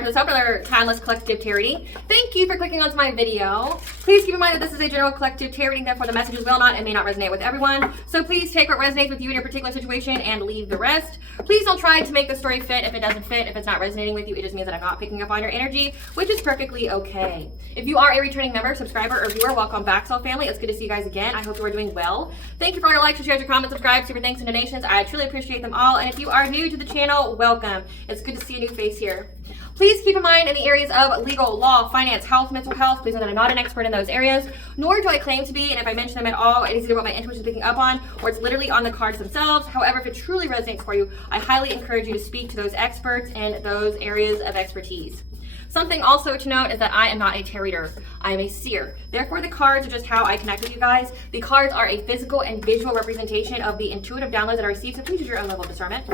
back to this another timeless collective tarot reading. Thank you for clicking onto my video. Please keep in mind that this is a general collective tarot reading, therefore the messages will not and may not resonate with everyone. So please take what resonates with you in your particular situation and leave the rest. Please don't try to make the story fit if it doesn't fit. If it's not resonating with you, it just means that I'm not picking up on your energy, which is perfectly okay. If you are a returning member, subscriber, or viewer, welcome back, Soul Family. It's good to see you guys again. I hope you are doing well. Thank you for all your likes, your shares, your comments, subscribes, super thanks, and donations. I truly appreciate them all. And if you are new to the channel, welcome. It's good to see a new face here. Please keep in mind in the areas of legal, law, finance, health, mental health, please know that I'm not an expert in those areas, nor do I claim to be, and if I mention them at all, it is either what my intuition is picking up on, or it's literally on the cards themselves. However, if it truly resonates for you, I highly encourage you to speak to those experts in those areas of expertise. Something also to note is that I am not a tarot reader. I am a seer. Therefore, the cards are just how I connect with you guys. The cards are a physical and visual representation of the intuitive downloads that I receive, so please use your own level of discernment.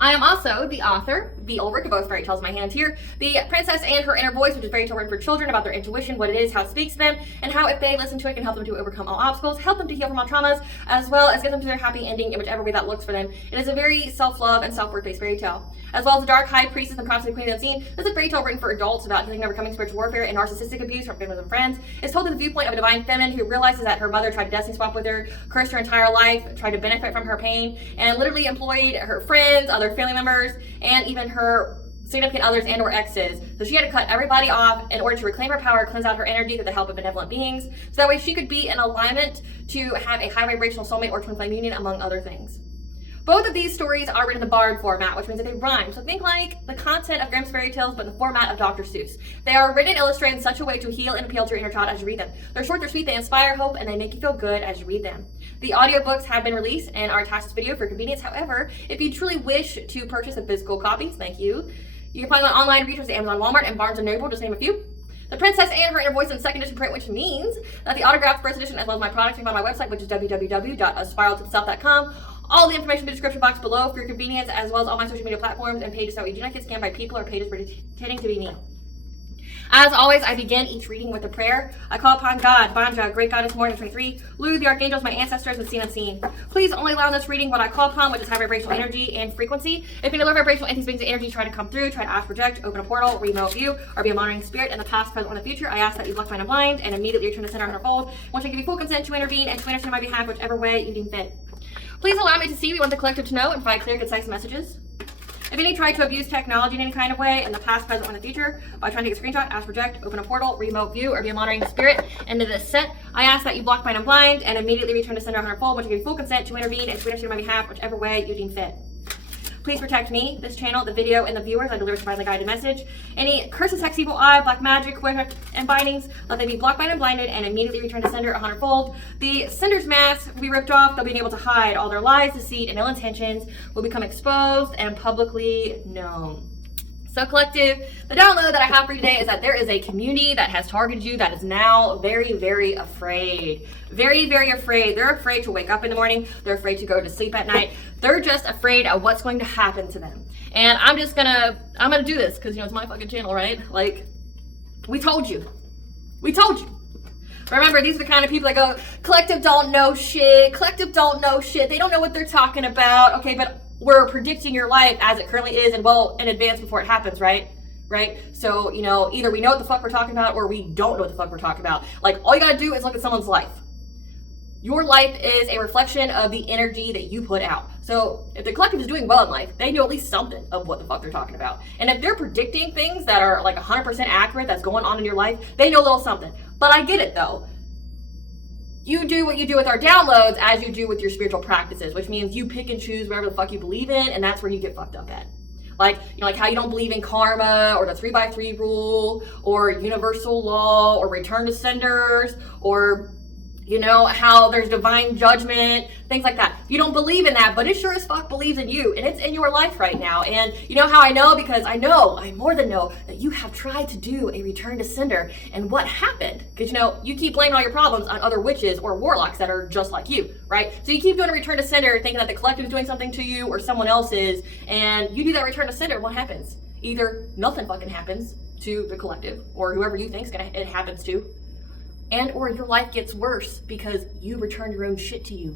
I am also the author, the Ulrich of both fairy tales in my hands here, the Princess and Her Inner Voice, which is fairy tale written for children about their intuition, what it is, how it speaks to them, and how if they listen to it can help them to overcome all obstacles, help them to heal from all traumas, as well as get them to their happy ending in whichever way that looks for them. It is a very self-love and self-worth based fairy tale. As well as the Dark High Priestess and Constantly Queen of the Unseen, this is a fairy tale written for adults about healing and overcoming spiritual warfare and narcissistic abuse from families and friends. It's told through the viewpoint of a divine feminine who realizes that her mother tried to destiny swap with her, cursed her entire life, tried to benefit from her pain, and literally employed her friends, other family members, and even her significant others and or exes. So she had to cut everybody off in order to reclaim her power, cleanse out her energy through the help of benevolent beings, so that way she could be in alignment to have a high vibrational soulmate or twin flame union, among other things. Both of these stories are written in the bard format, which means that they rhyme. So think like the content of Grimm's fairy tales, but in the format of Dr. Seuss. They are written and illustrated in such a way to heal and appeal to your inner child as you read them. They're short, they're sweet, they inspire hope, and they make you feel good as you read them. The audiobooks have been released and are attached to this video for convenience. However, if you truly wish to purchase a physical copy, thank you. You can find them on online retailers at Amazon, Walmart, and Barnes & Noble, just to name a few. The Princess and Her Inner Voice in second edition print, which means that the autographed first edition, as well as my products, you can find on my website, which is www.aspiraltotheself.com. All the information in the description box below for your convenience, as well as all my social media platforms and pages so you do not get scammed by people or pages pretending to be me. As always, I begin each reading with a prayer. I call upon God, Banja, Great Goddess, Morning 23, Lu, the Archangels, my ancestors, and seen unseen. Please only allow in this reading what I call upon, which is high vibrational energy and frequency. If any low vibrational entities, beings, and energy try to come through, try to ask, project, open a portal, remote view, or be a monitoring spirit in the past, present, or the future, I ask that you block, mind, and blind, and immediately return to center and unfold. Once I give you full consent to intervene and to intercede on my behalf, whichever way you deem fit. Please allow me to see what you want the collective to know and provide clear, concise messages. If any try to abuse technology in any kind of way in the past, present, or in the future by trying to take a screenshot, ask, project, open a portal, remote view, or be a monitoring spirit into this set, I ask that you block, mind, and blind, and immediately return to sender 100-fold once you give full consent to intervene and to intercede on my behalf, whichever way you deem fit. Please protect me, this channel, the video, and the viewers. I deliver a divinely guided message. Any curses, hex, evil eye, black magic, witchcraft, and bindings, let them be blocked, bind, and blinded, and immediately return to sender 100-fold. The sender's mask will be ripped off. They'll be able to hide. All their lies, deceit, and ill intentions will become exposed and publicly known. So collective, the download that I have for you today is that there is a community that has targeted you that is now very, very afraid. Very, very afraid. They're afraid to wake up in the morning. They're afraid to go to sleep at night. They're just afraid of what's going to happen to them. And I'm gonna do this because, you know, it's my fucking channel, right? Like, we told you. We told you. Remember, these are the kind of people that go, collective don't know shit. Collective don't know shit. They don't know what they're talking about. Okay, but we're predicting your life as it currently is and well in advance before it happens, right? Right? So, you know, either we know what the fuck we're talking about or we don't know what the fuck we're talking about. Like, all you gotta do is look at someone's life. Your life is a reflection of the energy that you put out. So if the collective is doing well in life, they know at least something of what the fuck they're talking about. And if they're predicting things that are like 100% accurate that's going on in your life, they know a little something. But I get it though. You do what you do with our downloads as you do with your spiritual practices, which means you pick and choose whatever the fuck you believe in, and that's where you get fucked up at. Like, you know, like how you don't believe in karma or the 3x3 rule or universal law or return to senders or, you know, how there's divine judgment, things like that. You don't believe in that, but it sure as fuck believes in you, and it's in your life right now. And you know how I know? Because I more than know that you have tried to do a return to sender, and what happened? Because, you know, you keep blaming all your problems on other witches or warlocks that are just like you, right? So you keep doing a return to sender thinking that the collective is doing something to you or someone else is, and you do that return to sender, what happens? Either nothing fucking happens to the collective or whoever you think it happens to, and or your life gets worse because you return your own shit to you.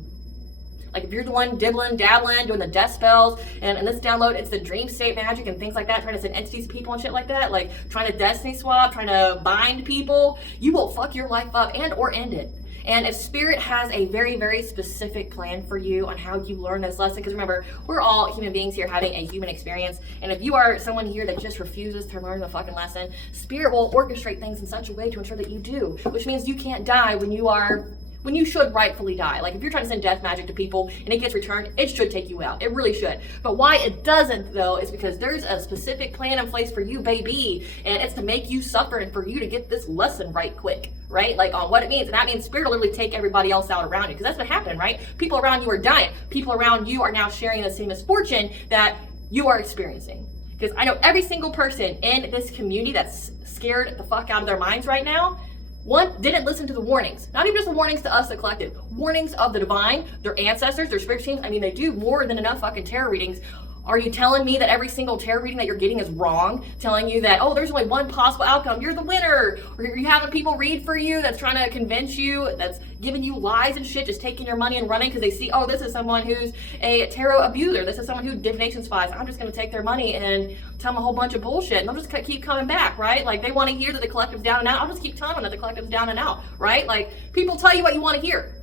Like if you're the one dibbling, dabbling, doing the death spells, and in this download, it's the dream state magic and things like that, trying to send entities to people and shit like that, like trying to destiny swap, trying to bind people, you will fuck your life up and or end it. And if spirit has a very, very specific plan for you on how you learn this lesson, because remember, we're all human beings here having a human experience. And if you are someone here that just refuses to learn the fucking lesson, spirit will orchestrate things in such a way to ensure that you do, which means you can't die when you should rightfully die. Like if you're trying to send death magic to people and it gets returned, it should take you out. It really should. But why it doesn't though is because there's a specific plan in place for you, baby. And it's to make you suffer and for you to get this lesson right quick, right? Like on what it means. And that means spirit will literally take everybody else out around you, because that's what happened, right? People around you are dying. People around you are now sharing the same misfortune that you are experiencing. Because I know every single person in this community that's scared the fuck out of their minds right now, one, didn't listen to the warnings. Not even just the warnings to us, the collective. Warnings of the divine, their ancestors, their spirit teams. I mean, they do more than enough fucking tarot readings. Are you telling me that every single tarot reading that you're getting is wrong? Telling you that, oh, there's only one possible outcome, you're the winner? Or are you having people read for you that's trying to convince you, that's giving you lies and shit, just taking your money and running because they see, oh, this is someone who's a tarot abuser. This is someone who divination spies. I'm just going to take their money and tell them a whole bunch of bullshit. And they'll just keep coming back, right? Like they want to hear that the collective's down and out. I'll just keep telling them that the collective's down and out, right? Like people tell you what you want to hear.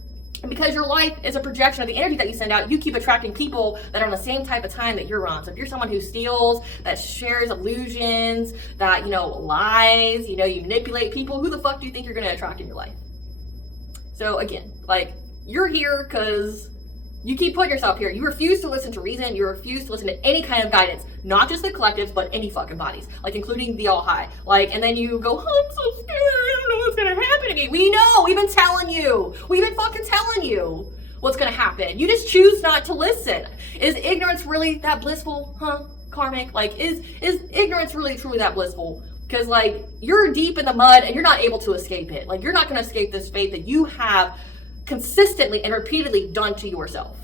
And because your life is a projection of the energy that you send out, you keep attracting people that are on the same type of time that you're on. So if you're someone who steals, that shares illusions, that, lies, you manipulate people, who the fuck do you think you're going to attract in your life? So again, like, you're here because you keep putting yourself here. You refuse to listen to reason. You refuse to listen to any kind of guidance, not just the collectives, but any fucking bodies, like including the all high. Like, and then you go, oh, I'm so scared. I don't know what's going to happen to me. We know. We've been telling you. We've been fucking telling you what's going to happen. You just choose not to listen. Is ignorance really that blissful? Huh? Karmic? Like, is ignorance really truly that blissful? Because, like, you're deep in the mud and you're not able to escape it. Like, you're not going to escape this fate that you have consistently and repeatedly done to yourself.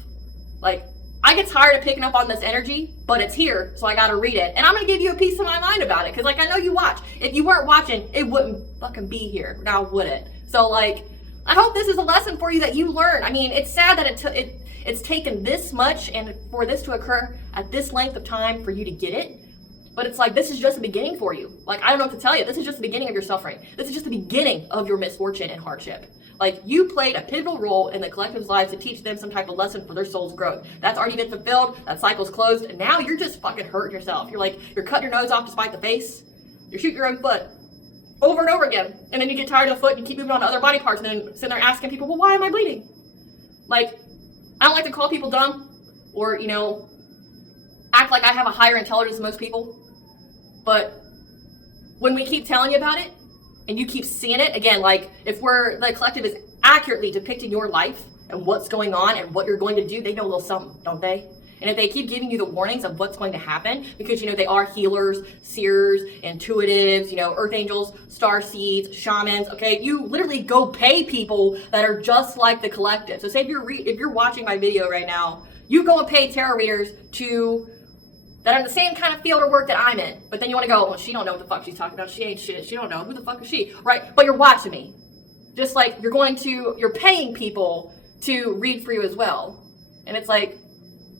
Like, I get tired of picking up on this energy, but it's here, so I gotta read it. And I'm gonna give you a piece of my mind about it, because, like, I know you watch. If you weren't watching, it wouldn't fucking be here, now would it? So, like, I hope this is a lesson for you that you learn. I mean, it's sad that it's taken this much and for this to occur at this length of time for you to get it. But it's like, this is just the beginning for you. Like, I don't know what to tell you. This is just the beginning of your suffering. This is just the beginning of your misfortune and hardship. Like, you played a pivotal role in the collective's lives to teach them some type of lesson for their soul's growth. That's already been fulfilled. That cycle's closed. And now you're just fucking hurting yourself. You're cutting your nose off to spite the face. You're shooting your own foot over and over again. And then you get tired of the foot and you keep moving on to other body parts and then sitting there asking people, well, why am I bleeding? Like, I don't like to call people dumb or, act like I have a higher intelligence than most people. But when we keep telling you about it and you keep seeing it, again, like if the collective is accurately depicting your life and what's going on and what you're going to do, they know a little something, don't they? And if they keep giving you the warnings of what's going to happen, because, they are healers, seers, intuitives, earth angels, star seeds, shamans, okay? You literally go pay people that are just like the collective. So say if you're watching my video right now, you go and pay tarot readers that are in the same kind of field of work that I'm in. But then you want to go, well, she don't know what the fuck she's talking about. She ain't shit. She don't know. Who the fuck is she? Right? But you're watching me. Just like you're paying people to read for you as well. And it's like,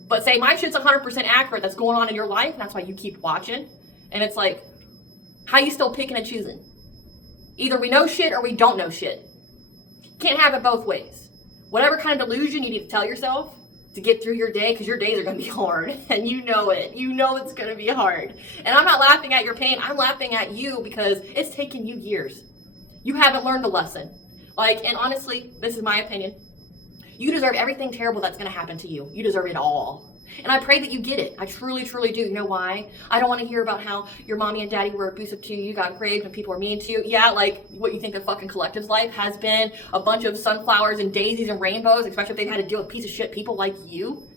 but say my shit's 100% accurate that's going on in your life, and that's why you keep watching. And it's like, how you still picking and choosing? Either we know shit or we don't know shit. Can't have it both ways. Whatever kind of delusion you need to tell yourself to get through your day, because your days are going to be hard, and you know it. You know it's going to be hard. And I'm not laughing at your pain. I'm laughing at you because it's taken you years. You haven't learned a lesson. And honestly, this is my opinion. You deserve everything terrible that's going to happen to you. You deserve it all. And I pray that you get it. I truly, truly do. You know why? I don't want to hear about how your mommy and daddy were abusive to you, you got raped, and people were mean to you. Yeah, like what you think the fucking collective's life has been a bunch of sunflowers and daisies and rainbows, especially if they've had to deal with piece of shit people like you.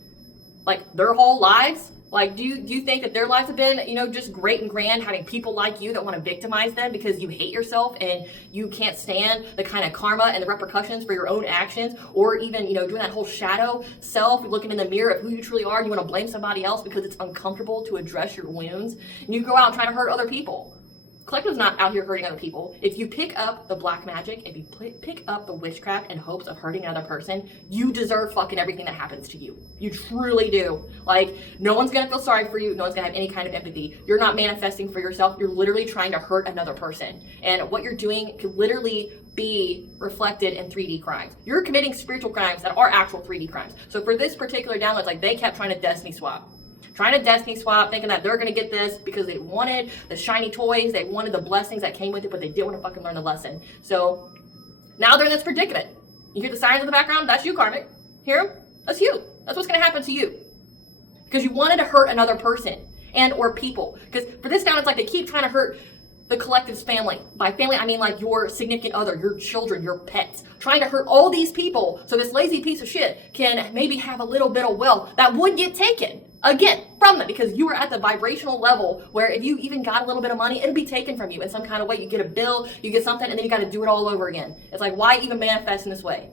Like their whole lives. Like, do you think that their lives have been, just great and grand, having people like you that want to victimize them because you hate yourself and you can't stand the kind of karma and the repercussions for your own actions, or even, doing that whole shadow self, looking in the mirror of who you truly are, and you want to blame somebody else because it's uncomfortable to address your wounds, and you go out and try to hurt other people. Collective's not out here hurting other people. If you pick up the black magic, if you pick up the witchcraft in hopes of hurting another person, you deserve fucking everything that happens to you. You truly do. Like, no one's gonna feel sorry for you. No one's gonna have any kind of empathy. You're not manifesting for yourself. You're literally trying to hurt another person. And what you're doing could literally be reflected in 3D crimes. You're committing spiritual crimes that are actual 3D crimes. So for this particular download, it's like they kept trying to destiny swap. Trying to destiny swap, thinking that they're going to get this because they wanted the shiny toys, they wanted the blessings that came with it, but they didn't want to fucking learn the lesson. So now they're in this predicament. You hear the sirens in the background? That's you, Karmic. Hear them? That's you. That's what's going to happen to you. Because you wanted to hurt another person and or people. Because for this down, it's like they keep trying to hurt the collective's family. By family, I mean like your significant other, your children, your pets. Trying to hurt all these people so this lazy piece of shit can maybe have a little bit of wealth that would get taken. Again, from them, because you were at the vibrational level where if you even got a little bit of money, it'll be taken from you in some kind of way. You get a bill, you get something, and then you got to do it all over again. It's like, why even manifest in this way?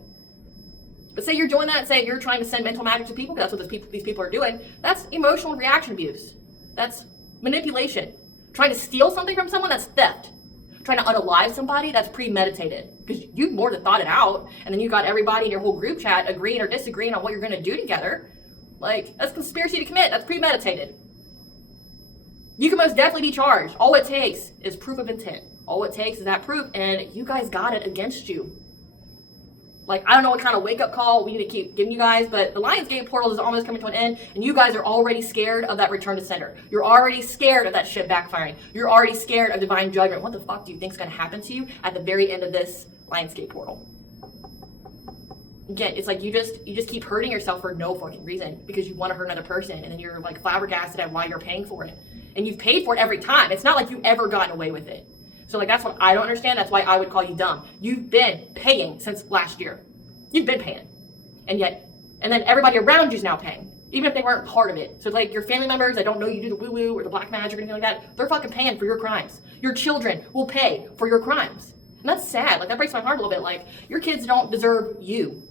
But say you're doing that, say you're trying to send mental magic to people, because that's what these people are doing. That's emotional reaction abuse. That's manipulation. Trying to steal something from someone, that's theft. Trying to unalive somebody, that's premeditated. Because you've more than thought it out, and then you got everybody in your whole group chat agreeing or disagreeing on what you're going to do together. Like, that's conspiracy to commit. That's premeditated. You can most definitely be charged. All it takes is proof of intent. All it takes is that proof, and you guys got it against you. Like, I don't know what kind of wake-up call we need to keep giving you guys, but the Lionsgate portal is almost coming to an end, and you guys are already scared of that return to sender. You're already scared of that shit backfiring. You're already scared of divine judgment. What the fuck do you think is going to happen to you at the very end of this Lionsgate portal? Again, it's like you just keep hurting yourself for no fucking reason because you want to hurt another person, and then you're like flabbergasted at why you're paying for it. And you've paid for it every time. It's not like you've ever gotten away with it. So like that's what I don't understand. That's why I would call you dumb. You've been paying since last year. You've been paying. And then everybody around you's now paying, even if they weren't part of it. So like your family members that don't know you do the woo-woo or the black magic or anything like that, they're fucking paying for your crimes. Your children will pay for your crimes. And that's sad. Like that breaks my heart a little bit. Like your kids don't deserve you.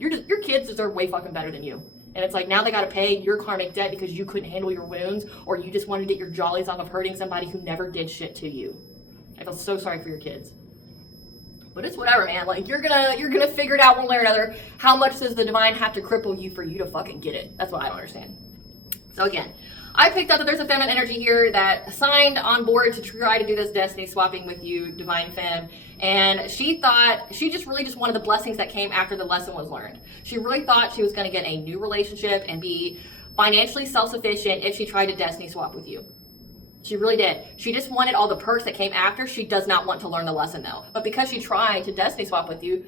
Your kids deserve way fucking better than you. And it's like now they got to pay your karmic debt because you couldn't handle your wounds or you just wanted to get your jollies off of hurting somebody who never did shit to you. I feel so sorry for your kids. But it's whatever, man. Like you're gonna figure it out one way or another. How much does the divine have to cripple you for you to fucking get it? That's what I don't understand. So again, I picked up that there's a feminine energy here that signed on board to try to do this destiny swapping with you, Divine Fem. And she thought, she just really just wanted the blessings that came after the lesson was learned. She really thought she was going to get a new relationship and be financially self-sufficient if she tried to destiny swap with you. She really did. She just wanted all the perks that came after. She does not want to learn the lesson though. But because she tried to destiny swap with you,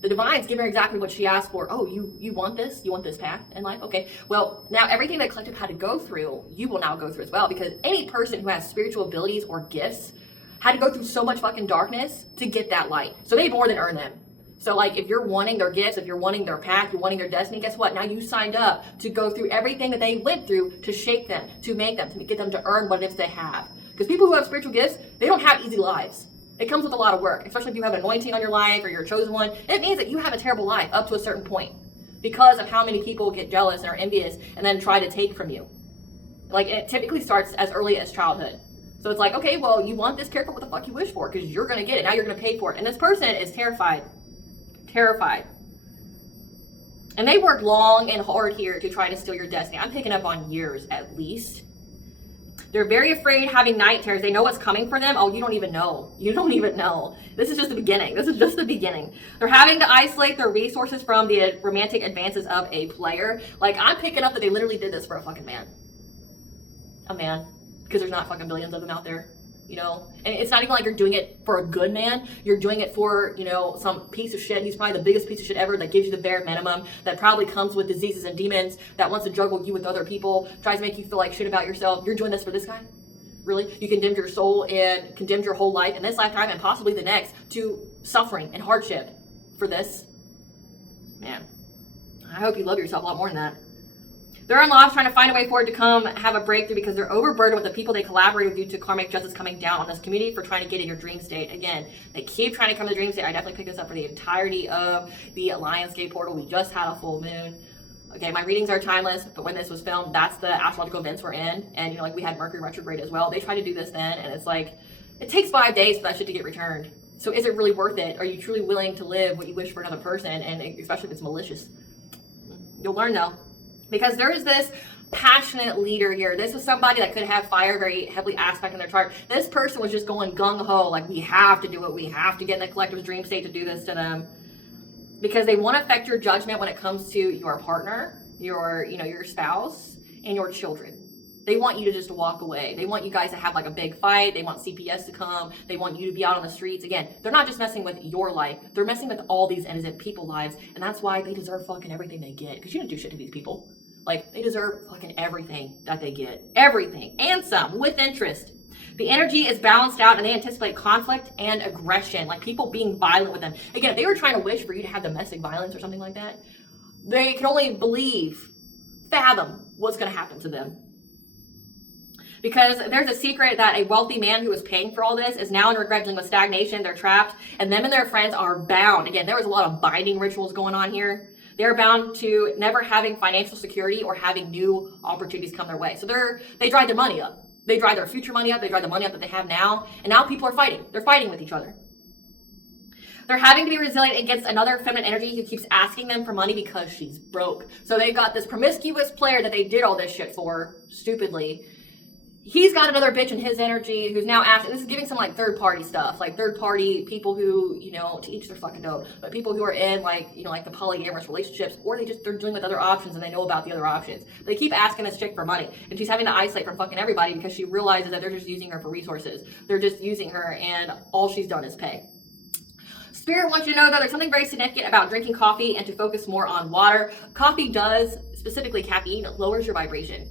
the divines give her exactly what she asked for. Oh, you want this? You want this path in life? Okay. Well, now everything that Collective had to go through, you will now go through as well, because any person who has spiritual abilities or gifts had to go through so much fucking darkness to get that light. So they more than earn them. So like if you're wanting their gifts, if you're wanting their path, you're wanting their destiny, guess what? Now you signed up to go through everything that they went through to shape them, to make them, to get them to earn what it is they have. Because people who have spiritual gifts, they don't have easy lives. It comes with a lot of work, especially if you have an anointing on your life or you're a chosen one. It means that you have a terrible life up to a certain point because of how many people get jealous and are envious and then try to take from you. Like it typically starts as early as childhood. So it's like, okay, well, you want this character, what the fuck you wish for? Because you're going to get it. Now you're going to pay for it. And this person is terrified. Terrified. And they worked long and hard here to try to steal your destiny. I'm picking up on years at least. They're very afraid having night terrors. They know what's coming for them. Oh, you don't even know. You don't even know. This is just the beginning. This is just the beginning. They're having to isolate their resources from the romantic advances of a player. Like, I'm picking up that they literally did this for a fucking man. A man. Because there's not fucking billions of them out there. You know? And it's not even like you're doing it for a good man. You're doing it for, you know, some piece of shit. He's probably the biggest piece of shit ever that gives you the bare minimum, that probably comes with diseases and demons, that wants to juggle you with other people, tries to make you feel like shit about yourself. You're doing this for this guy? Really? You condemned your soul and condemned your whole life in this lifetime and possibly the next to suffering and hardship for this? Man, I hope you love yourself a lot more than that. They're in loss trying to find a way forward to come have a breakthrough because they're overburdened with the people they collaborate with due to karmic justice coming down on this community for trying to get in your dream state. Again, they keep trying to come to the dream state. I definitely picked this up for the entirety of the Lionsgate portal. We just had a full moon. Okay, my readings are timeless, but when this was filmed, that's the astrological events we're in. And, you know, like we had Mercury retrograde as well. They try to do this then, and it's like, It takes 5 days for that shit to get returned. So is it really worth it? Are you truly willing to live what you wish for another person? And especially if it's malicious. You'll learn though. Because there is this passionate leader here. This was somebody that could have fire very heavily aspect in their chart. This person was just going gung-ho, like we have to do it. We have to get in the collective's dream state to do this to them. Because they want to affect your judgment when it comes to your partner, your spouse, and your children. They want you to just walk away. They want you guys to have like a big fight. They want CPS to come. They want you to be out on the streets. Again, they're not just messing with your life. They're messing with all these innocent people's lives. And that's why they deserve fucking everything they get. Because you didn't do shit to these people. Like, they deserve fucking everything that they get. Everything. And some. With interest. The energy is balanced out and they anticipate conflict and aggression. Like people being violent with them. Again, if they were trying to wish for you to have domestic violence or something like that, they can only fathom what's going to happen to them. Because there's a secret that a wealthy man who is paying for all this is now in regret, dealing with stagnation. They're trapped, and them and their friends are bound. Again, there was a lot of binding rituals going on here. They're bound to never having financial security or having new opportunities come their way. So they drive their money up. They drive their future money up. They drive the money up that they have now. And now people are fighting. They're fighting with each other. They're having to be resilient against another feminine energy who keeps asking them for money because she's broke. So they got this promiscuous player that they did all this shit for, stupidly. He's got another bitch in his energy who's now asking. This is giving some like third party stuff, like third party people who, to each their fucking dope, but people who are in like the polyamorous relationships, or they're dealing with other options and they know about the other options. They keep asking this chick for money, and she's having to isolate from fucking everybody because she realizes that they're just using her for resources. They're just using her, and all she's done is pay. Spirit wants you to know that there's something very significant about drinking coffee and to focus more on water. Coffee does, specifically caffeine, lowers your vibration.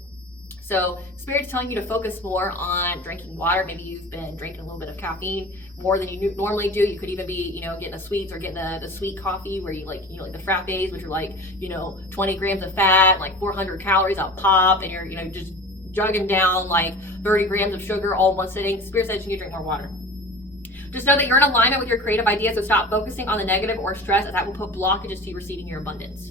So Spirit's telling you to focus more on drinking water. Maybe you've been drinking a little bit of caffeine more than you normally do. You could even be, getting the sweets or getting the sweet coffee where you like the frappes, which are like, 20 grams of fat, like 400 calories a pop, and you're, just jugging down like 30 grams of sugar all in one sitting. Spirit says you need to drink more water. Just know that you're in alignment with your creative ideas, so stop focusing on the negative or stress, as that will put blockages to you receiving your abundance.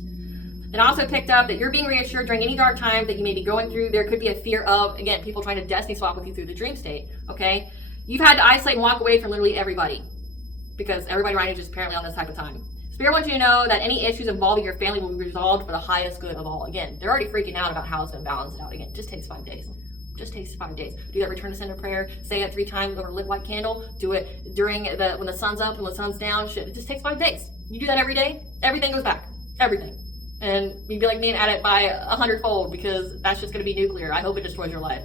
Then I also picked up that you're being reassured during any dark times that you may be going through. There could be a fear of, again, people trying to destiny swap with you through the dream state, okay? You've had to isolate and walk away from literally everybody because everybody around you is just apparently on this type of time. Spirit wants you to know that any issues involving your family will be resolved for the highest good of all. Again, they're already freaking out about how it's been balanced out. Again, just takes 5 days. Just takes 5 days. Do that return to sender prayer. Say it 3 times over a lit white candle. Do it during when the sun's up and the sun's down. Shit, it just takes 5 days. You do that every day, everything goes back. Everything. And you'd be like me and add it by 100-fold because that's just going to be nuclear. I hope it destroys your life.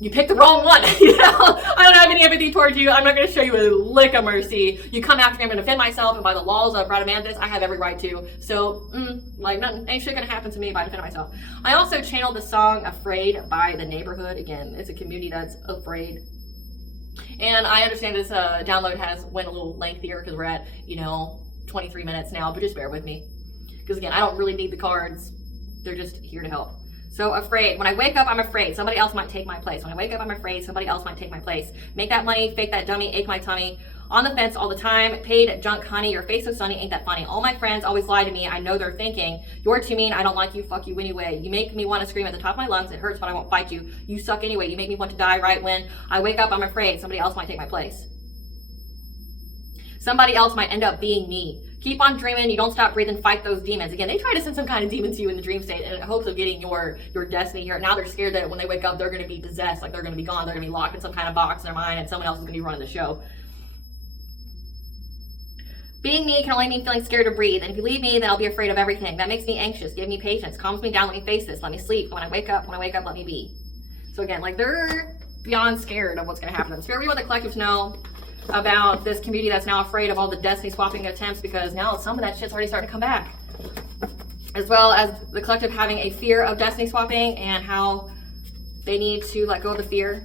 You picked the wrong one. I don't have any empathy towards you. I'm not going to show you a lick of mercy. You come after me, I'm going to defend myself, and by the laws of Radamanthus, I have every right to. So, nothing ain't shit going to happen to me by defending myself. I also channeled the song Afraid by The Neighborhood. Again, it's a community that's afraid. And I understand this download went a little lengthier because we're at, 23 minutes now, but just bear with me. Because again, I don't really need the cards. They're just here to help. So afraid. When I wake up, I'm afraid. Somebody else might take my place. When I wake up, I'm afraid. Somebody else might take my place. Make that money, fake that dummy, ache my tummy. On the fence all the time. Paid junk honey. Your face so sunny, ain't that funny. All my friends always lie to me. I know they're thinking, you're too mean. I don't like you. Fuck you anyway. You make me want to scream at the top of my lungs. It hurts, but I won't fight you. You suck anyway. You make me want to die right when I wake up. I'm afraid. Somebody else might take my place. Somebody else might end up being me. Keep on dreaming. You don't stop breathing. Fight those demons. Again, they try to send some kind of demon to you in the dream state in hopes of getting your destiny here. Now they're scared that when they wake up, they're going to be possessed. Like they're going to be gone. They're going to be locked in some kind of box in their mind and someone else is going to be running the show. Being me can only mean feeling scared to breathe. And if you leave me, then I'll be afraid of everything. That makes me anxious. Give me patience. Calms me down. Let me face this. Let me sleep. When I wake up, let me be. So again, like they're beyond scared of what's going to happen to them. Spirit, we want the collective to know about this community that's now afraid of all the destiny swapping attempts, because now some of that shit's already starting to come back. As well as the collective having a fear of destiny swapping and how they need to let go of the fear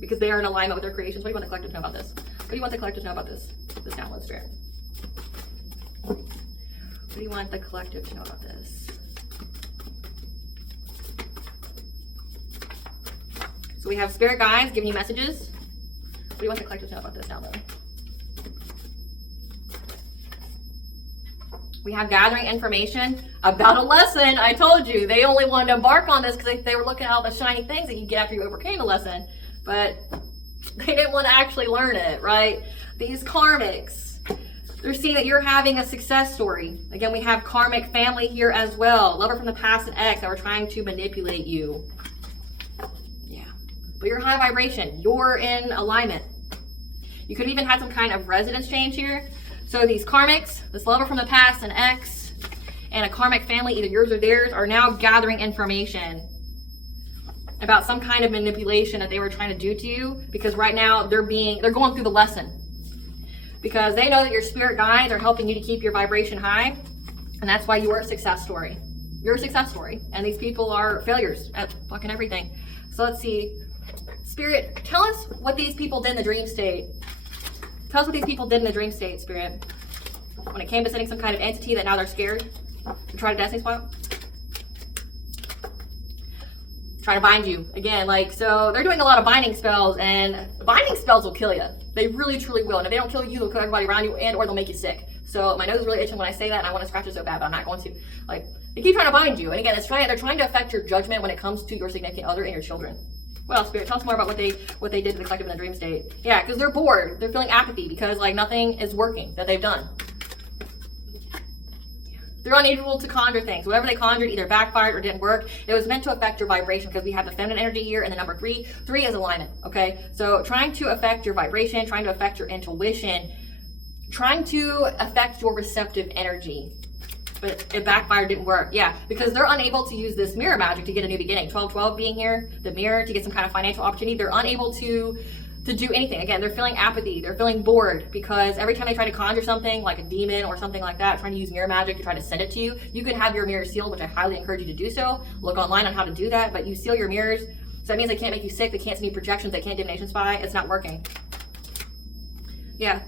because they are in alignment with their creations. What do you want the collective to know about this? What do you want the collective to know about this download, Spirit? What do you want the collective to know about this? So we have spirit guides giving you messages. What do you want the collective to know about this download? We have gathering information about a lesson. I told you, they only wanted to embark on this because they were looking at all the shiny things that you get after you overcame the lesson. But They didn't want to actually learn it, right? These karmics, they're seeing that you're having a success story. Again, we have karmic family here as well. Lover from the past and ex that were trying to manipulate you. Yeah. But you're high vibration. You're in alignment. You could even have some kind of residence change here. So these karmics, this lover from the past and ex, and a karmic family, either yours or theirs, are now gathering information about some kind of manipulation that they were trying to do to you, because right now they're going through the lesson, because they know that your spirit guides are helping you to keep your vibration high, and that's why you are a success story. You're a success story, and these people are failures at fucking everything. So let's see, Spirit, tell us what these people did in the dream state. Tell us what these people did in the dream state, Spirit, when it came to sending some kind of entity that now they're scared to try to destiny spot. Trying to bind you again, like, so they're doing a lot of binding spells, and binding spells will kill you. They really truly will. And if they don't kill you, they'll kill everybody around you, and or they'll make you sick. So my nose is really itching when I say that, and I want to scratch it so bad, but I'm not going to. Like, they keep trying to bind you, and again, they're trying to affect your judgment when it comes to your significant other and your children. What else, Spirit? Tell us more about what they did to the collective in the dream state. Yeah, because they're bored. They're feeling apathy because like nothing is working that they've done. They're unable to conjure things. Whatever they conjured either backfired or didn't work. It was meant to affect your vibration, because we have the feminine energy here and the number 3. 3 is alignment, okay? So trying to affect your vibration, trying to affect your intuition, trying to affect your receptive energy. But it backfired, didn't work. Yeah, because they're unable to use this mirror magic to get a new beginning. 12-12 being here, the mirror, to get some kind of financial opportunity. They're unable to do anything. Again, they're feeling apathy, they're feeling bored, because every time they try to conjure something like a demon or something like that, trying to use mirror magic to try to send it to you, you could have your mirror sealed, which I highly encourage you to do so. Look online on how to do that, but you seal your mirrors. So that means they can't make you sick, they can't send you projections, they can't divination spy. It's not working. Yeah,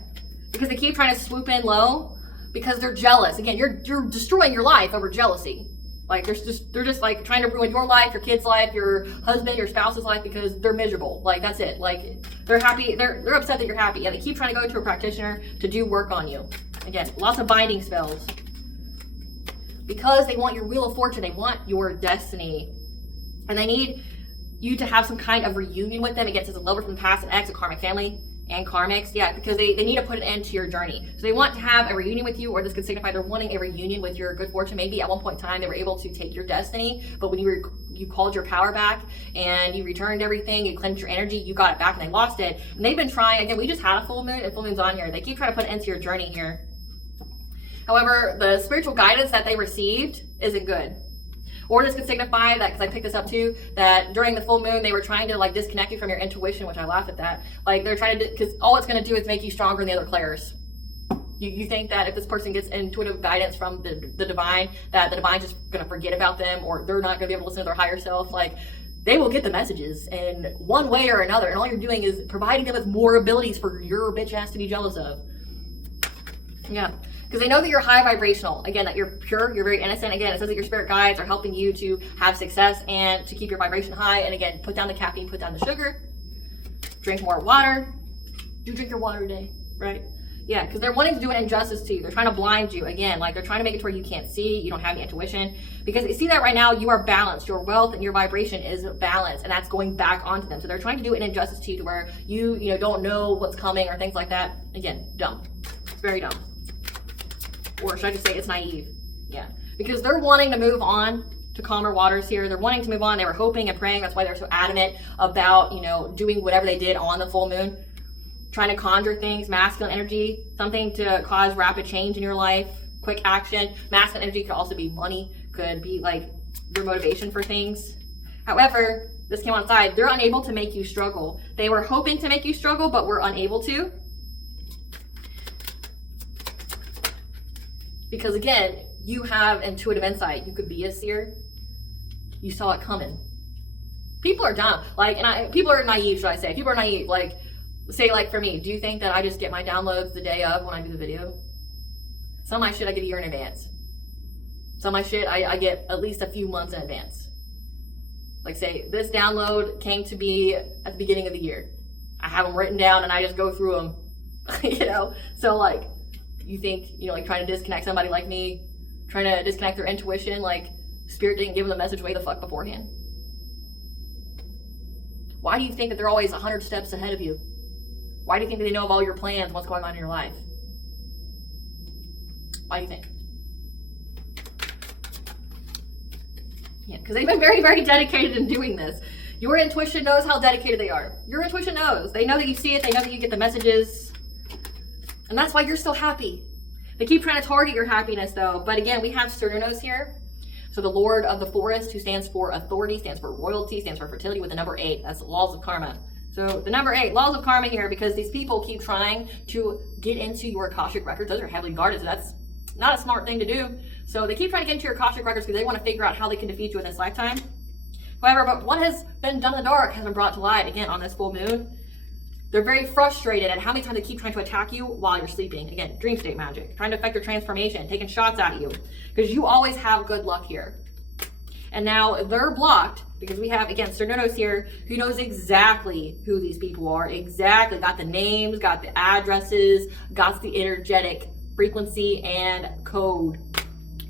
because they keep trying to swoop in low because they're jealous. Again, you're destroying your life over jealousy. Like they're just like trying to ruin your life, your kid's life, your husband, your spouse's life, because they're miserable. Like that's it. Like they're happy, they're upset that you're happy. Yeah, they keep trying to go to a practitioner to do work on you. Again, lots of binding spells. Because they want your wheel of fortune, they want your destiny. And they need you to have some kind of reunion with them. Again, it says a lover from the past, an ex, a karmic family, and karmics. Yeah, because they need to put an end to your journey. So they want to have a reunion with you, or this could signify they're wanting a reunion with your good fortune. Maybe at one point in time they were able to take your destiny, but when you called your power back and you returned everything, you cleansed your energy, you got it back, and they lost it. And they've been trying, again, we just had a full moon, and full moon's on here. They keep trying to put an end to your journey here. However, the spiritual guidance that they received isn't good. Or this could signify that, because I picked this up too, that during the full moon they were trying to like disconnect you from your intuition, which I laugh at that. Like they're trying to, because all it's going to do is make you stronger than the other clairs. You think that if this person gets intuitive guidance from the divine, that the divine's just going to forget about them, or they're not going to be able to listen to their higher self. Like they will get the messages in one way or another, and all you're doing is providing them with more abilities for your bitch ass to be jealous of. Yeah. Because they know that you're high vibrational. Again, that you're pure, you're very innocent. Again, it says that your spirit guides are helping you to have success and to keep your vibration high. And again, put down the caffeine, put down the sugar, drink more water. Do drink your water today, right? Yeah, because they're wanting to do an injustice to you. They're trying to blind you. Again, like they're trying to make it to where you can't see, you don't have the intuition. Because they see that right now you are balanced. Your wealth and your vibration is balanced, and that's going back onto them. So they're trying to do an injustice to you, to where you don't know what's coming or things like that. Again, dumb. It's very dumb. Or should I just say it's naive? Yeah, because they're wanting to move on to calmer waters here. They're wanting to move on. They were hoping and praying. That's why they're so adamant about, doing whatever they did on the full moon, trying to conjure things, masculine energy, something to cause rapid change in your life, quick action. Masculine energy could also be money, could be like your motivation for things. However, this came on side. They're unable to make you struggle. They were hoping to make you struggle, but were unable to. Because again, you have intuitive insight. You could be a seer. You saw it coming. People are dumb. People are naive, should I say. People are naive. Say for me, do you think that I just get my downloads the day of when I do the video? Some of my shit I get a year in advance. Some of my shit I get at least a few months in advance. Like say, this download came to be at the beginning of the year. I have them written down and I just go through them, So you think, trying to disconnect somebody like me, trying to disconnect their intuition, spirit didn't give them the message way the fuck beforehand. Why do you think that they're always 100 steps ahead of you? Why do you think they know of all your plans, what's going on in your life? Why do you think? Yeah, because they've been very, very dedicated in doing this. Your intuition knows how dedicated they are. Your intuition knows. They know that you see it. They know that you get the messages. And that's why you're still happy. They keep trying to target your happiness, though. But again, we have Sternos here. So the Lord of the Forest, who stands for authority, stands for royalty, stands for fertility, with the number 8. That's laws of karma. So the number 8, laws of karma here, because these people keep trying to get into your Akashic records. Those are heavily guarded, so that's not a smart thing to do. So they keep trying to get into your Akashic records because they want to figure out how they can defeat you in this lifetime. However, but what has been done in the dark has been brought to light, again, on this full moon. They're very frustrated at how many times they keep trying to attack you while you're sleeping. Again, dream state magic, trying to affect your transformation, taking shots at you, because you always have good luck here. And now they're blocked because we have, again, Sternos here, who knows exactly who these people are, exactly, got the names, got the addresses, got the energetic frequency and code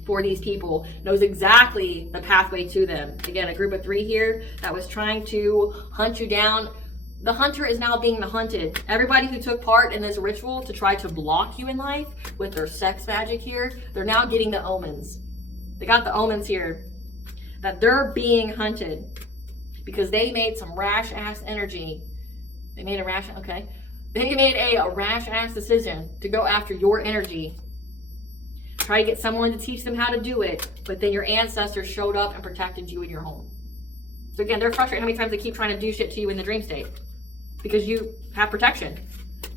for these people, knows exactly the pathway to them. Again, a group of 3 here that was trying to hunt you down. The hunter is now being the hunted. Everybody who took part in this ritual to try to block you in life with their sex magic here, they're now getting the omens. They got the omens here that they're being hunted because they made some rash ass energy. They made a rash, okay. They made a rash ass decision to go after your energy. Try to get someone to teach them how to do it, but then your ancestors showed up and protected you in your home. So again, they're frustrated how many times they keep trying to do shit to you in the dream state because you have protection.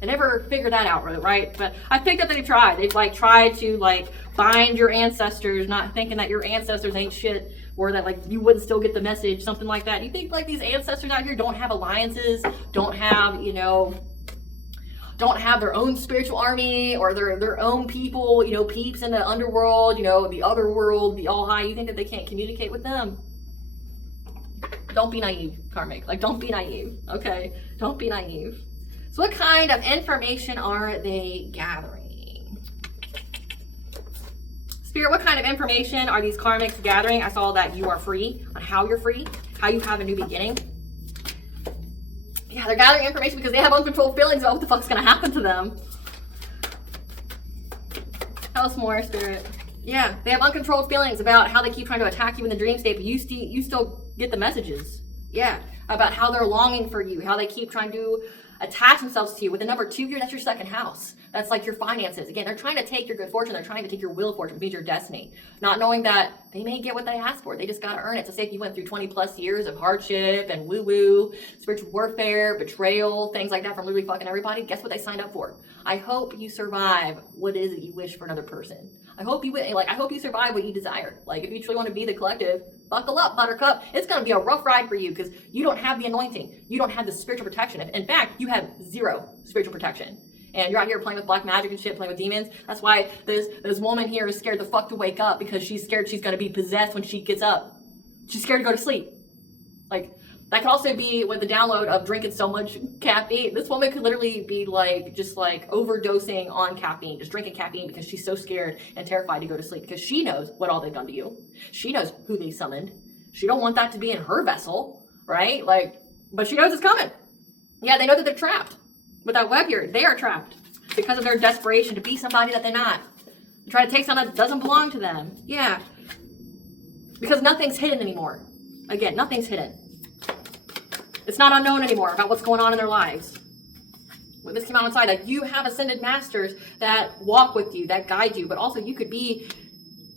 I never figured that out, right? But I picked up that they tried. They've like tried to like bind your ancestors, not thinking that your ancestors ain't shit, or that like you wouldn't still get the message, something like that. You think like these ancestors out here don't have alliances, don't have, you know, don't have their own spiritual army or their own people, you know, peeps in the underworld, you know, the other world, the all high. You think that they can't communicate with them? Don't be naive, Karmic. Like, don't be naive, okay? Don't be naive. So what kind of information are they gathering? Spirit, what kind of information are these karmics gathering? I saw that you are free, on how you're free, how you have a new beginning. Yeah, they're gathering information because they have uncontrolled feelings about what the fuck's gonna happen to them. Tell us more, Spirit. Yeah, they have uncontrolled feelings about how they keep trying to attack you in the dream state, but you still get the messages. Yeah, about how they're longing for you, how they keep trying to attach themselves to you. With the number 2 here, that's your second house. That's like your finances. Again, they're trying to take your good fortune. They're trying to take your will fortune, which means your destiny. Not knowing that they may get what they asked for. They just got to earn it. So say if you went through 20 plus years of hardship and woo-woo, spiritual warfare, betrayal, things like that from literally fucking everybody, guess what they signed up for? I hope you survive what is it you wish for another person. I hope you survive what you desire. Like, if you truly want to be the collective, buckle up, Buttercup. It's going to be a rough ride for you because you don't have the anointing. You don't have the spiritual protection. In fact, you have 0 spiritual protection. And you're out here playing with black magic and shit, playing with demons. That's why this woman here is scared the fuck to wake up because she's scared she's going to be possessed when she gets up. She's scared to go to sleep. Like, that could also be with the download of drinking so much caffeine. This woman could literally be like, just like overdosing on caffeine, just drinking caffeine because she's so scared and terrified to go to sleep because she knows what all they've done to you. She knows who they summoned. She don't want that to be in her vessel, right? Like, but she knows it's coming. Yeah, they know that they're trapped. With that web here, they are trapped because of their desperation to be somebody that they're not. They try to take something that doesn't belong to them. Yeah. Because nothing's hidden anymore. Again, nothing's hidden. It's not unknown anymore about what's going on in their lives. When this came out inside, like, you have ascended masters that walk with you, that guide you, but also you could be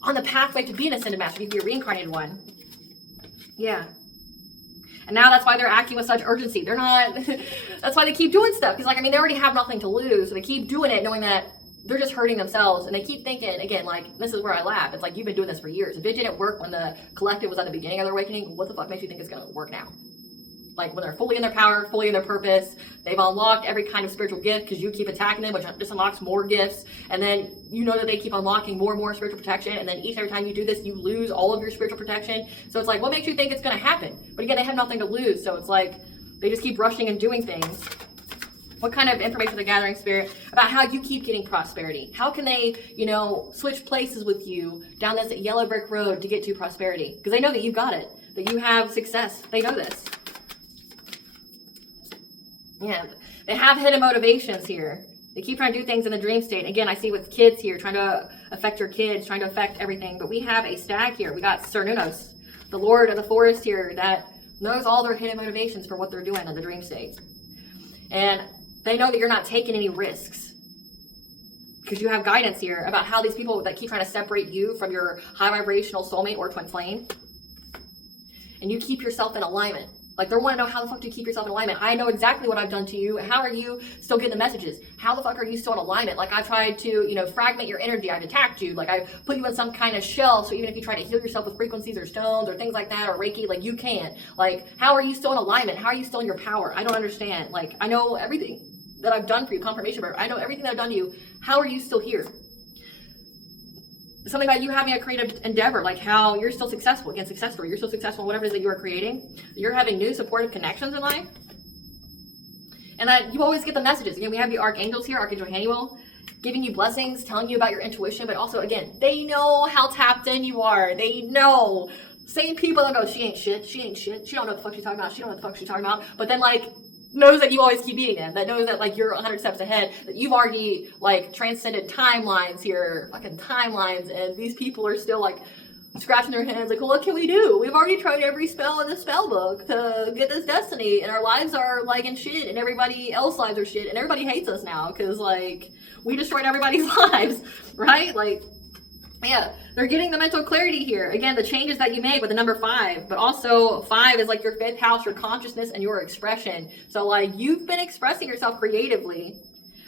on the pathway to be an ascended master. You could be a reincarnated one. Yeah. And now that's why they're acting with such urgency. They're not, that's why they keep doing stuff. Because, like, I mean, they already have nothing to lose. So they keep doing it knowing that they're just hurting themselves. And they keep thinking, again, like, this is where I laugh. It's like, you've been doing this for years. If it didn't work when the collective was at the beginning of their awakening, what the fuck makes you think it's going to work now? Like, when they're fully in their power, fully in their purpose, they've unlocked every kind of spiritual gift because you keep attacking them, which just unlocks more gifts. And then you know that they keep unlocking more and more spiritual protection. And then each and every time you do this, you lose all of your spiritual protection. So it's like, what makes you think it's going to happen? But again, they have nothing to lose. So it's like, they just keep rushing and doing things. What kind of information are they gathering, Spirit, about how you keep getting prosperity? How can they, you know, switch places with you down this yellow brick road to get to prosperity? Because they know that you've got it, that you have success. They know this. Yeah, They have hidden motivations here. They keep trying to do things in the dream state. Again, I see with kids here, trying to affect your kids, trying to affect everything. But we have a stag here. We got Cernunnos, the lord of the forest here, that knows all their hidden motivations for what they're doing in the dream state. And they know that you're not taking any risks, because you have guidance here about how these people that keep trying to separate you from your high vibrational soulmate or twin flame, and you keep yourself in alignment. Like, they want to know, how the fuck do you keep yourself in alignment? I know exactly what I've done to you. How are you still getting the messages? How the fuck are you still in alignment? Like, I tried to, fragment your energy. I've attacked you. Like, I put you in some kind of shell. So even if you try to heal yourself with frequencies or stones or things like that, or Reiki, like, you can't. Like, how are you still in alignment? How are you still in your power? I don't understand. Like, I know everything that I've done for you, confirmation, but I know everything that I've done to you. How are you still here? Something about you having a creative endeavor, like how you're still successful. Again, success story. You're still successful in whatever it is that you are creating. You're having new supportive connections in life. And that you always get the messages. Again, we have the archangels here, Archangel Haniel, giving you blessings, telling you about your intuition, but also, again, they know how tapped in you are. They know. Same people that go, she ain't shit, she ain't shit, she don't know what the fuck she's talking about, she don't know what the fuck she's talking about, but then, like, knows that you always keep beating them, that knows that, like, you're 100 steps ahead, that you've already, like, transcended timelines here, fucking timelines, and these people are still, like, scratching their heads, like, well, what can we do? We've already tried every spell in the spell book to get this destiny, and our lives are, like, in shit, and everybody else's lives are shit, and everybody hates us now, because, like, we destroyed everybody's lives, right? Like, yeah, they're getting the mental clarity here. Again, the changes that you made with the number 5, but also 5 is like your 5th house, your consciousness and your expression. So, like, you've been expressing yourself creatively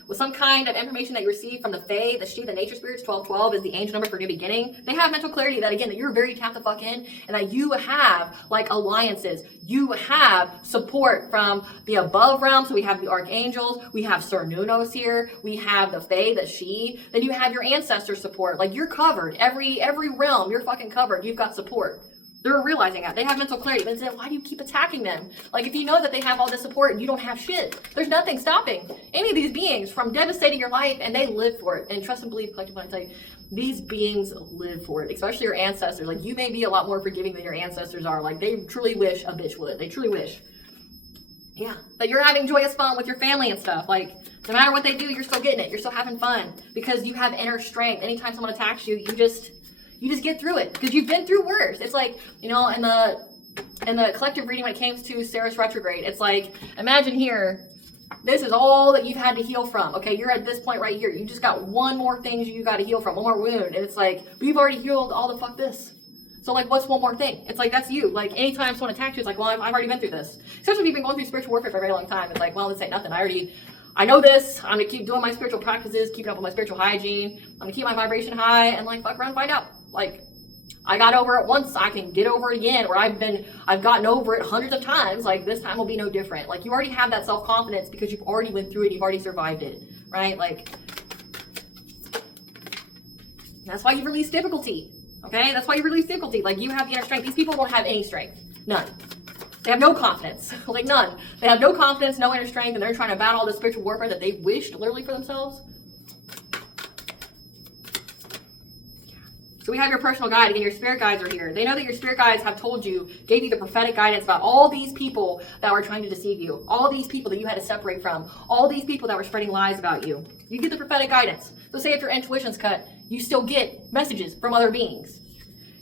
with some kind of information that you received from the Fae, the She, the Nature Spirits. 1212 is the angel number for new beginning. They have mental clarity that, again, that you're very tapped the fuck in, and that you have, like, alliances. You have support from the above realm. So we have the archangels, we have Cernunnos here, we have the Fae, the She, then you have your ancestor support. Like, you're covered. Every realm, you're fucking covered. You've got support. They're realizing that. They have mental clarity. But then why do you keep attacking them? Like, if you know that they have all this support and you don't have shit, there's nothing stopping any of these beings from devastating your life, and they live for it. And trust and believe, collective, when I tell you, these beings live for it, especially your ancestors. Like, you may be a lot more forgiving than your ancestors are. Like, they truly wish a bitch would. They truly wish. Yeah, that you're having joyous fun with your family and stuff. Like, no matter what they do, you're still getting it. You're still having fun because you have inner strength. Anytime someone attacks you, you just get through it because you've been through worse. It's like, in the collective reading, when it came to Ceres retrograde, it's like, imagine here, this is all that you've had to heal from. Okay, you're at this point right here. You just got one more thing you got to heal from, one more wound. And it's like, we've already healed all the fuck this. So, like, what's one more thing? It's like, that's you. Like, anytime someone attacks you, it's like, well, I've already been through this. Especially if you've been going through spiritual warfare for a very long time. It's like, well, this ain't nothing. I know this. I'm going to keep doing my spiritual practices, keeping up with my spiritual hygiene. I'm going to keep my vibration high and, like, fuck around and find out. Like, I got over it once, I can get over it again, or I've gotten over it hundreds of times. Like, this time will be no different. Like, you already have that self-confidence because you've already went through it, you've already survived it, right? Like, that's why you release difficulty, okay? That's why you release difficulty. Like, you have the inner strength. These people don't have any strength, none. They have no confidence, like none. They have no confidence, no inner strength, and they're trying to battle all this spiritual warfare that they wished literally for themselves. So we have your personal guide. Again, your spirit guides are here. They know that your spirit guides have told you, gave you the prophetic guidance about all these people that were trying to deceive you, all these people that you had to separate from, all these people that were spreading lies about you. You get the prophetic guidance. So say if your intuition's cut, you still get messages from other beings.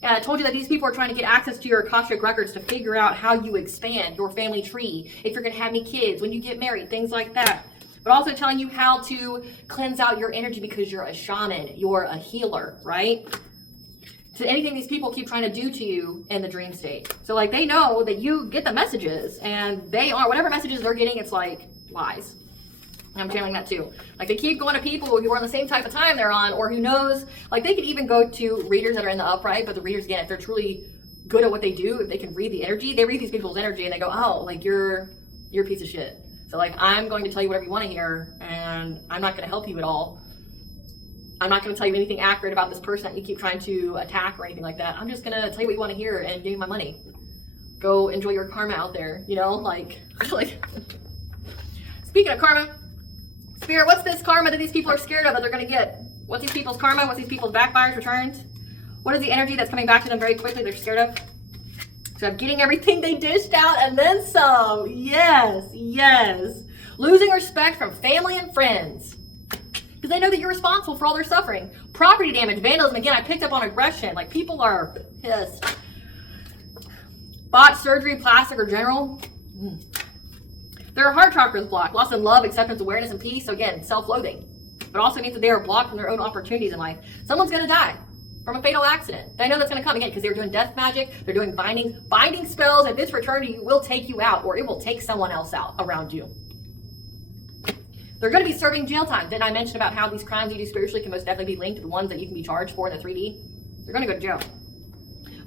And I told you that these people are trying to get access to your Akashic records to figure out how you expand your family tree, if you're going to have any kids, when you get married, things like that. But also telling you how to cleanse out your energy because you're a shaman, you're a healer, right? To anything these people keep trying to do to you in the dream state. So, like, they know that you get the messages, and they are, whatever messages they're getting, it's like lies. And I'm channeling that too. Like, they keep going to people who are on the same type of time they're on, or who knows, like, they could even go to readers that are in the upright, but the readers, again, if they're truly good at what they do, if they can read the energy, they read these people's energy and they go, oh, like, you're a piece of shit. So, like, I'm going to tell you whatever you want to hear, and I'm not going to help you at all. I'm not going to tell you anything accurate about this person that you keep trying to attack or anything like that. I'm just going to tell you what you want to hear and give you my money. Go enjoy your karma out there, you know? Like, speaking of karma, Spirit, what's this karma that these people are scared of that they're going to get? What's these people's karma? What's these people's backfires, returns? What is the energy that's coming back to them very quickly they're scared of? So I'm getting everything they dished out and then some. Yes, yes. Losing respect from family and friends because they know that you're responsible for all their suffering. Property damage, vandalism. Again, I picked up on aggression. Like, people are pissed. Botched surgery, plastic, or general. Their heart chakra is blocked. Loss of love, acceptance, awareness, and peace. So again, self-loathing. But also means that they are blocked from their own opportunities in life. Someone's going to die from a fatal accident. They know that's going to come again because they're doing death magic. They're doing binding spells. And this fraternity will take you out, or it will take someone else out around you. They're going to be serving jail time. Didn't I mention about how these crimes you do spiritually can most definitely be linked to the ones that you can be charged for in the 3D? They're going to go to jail.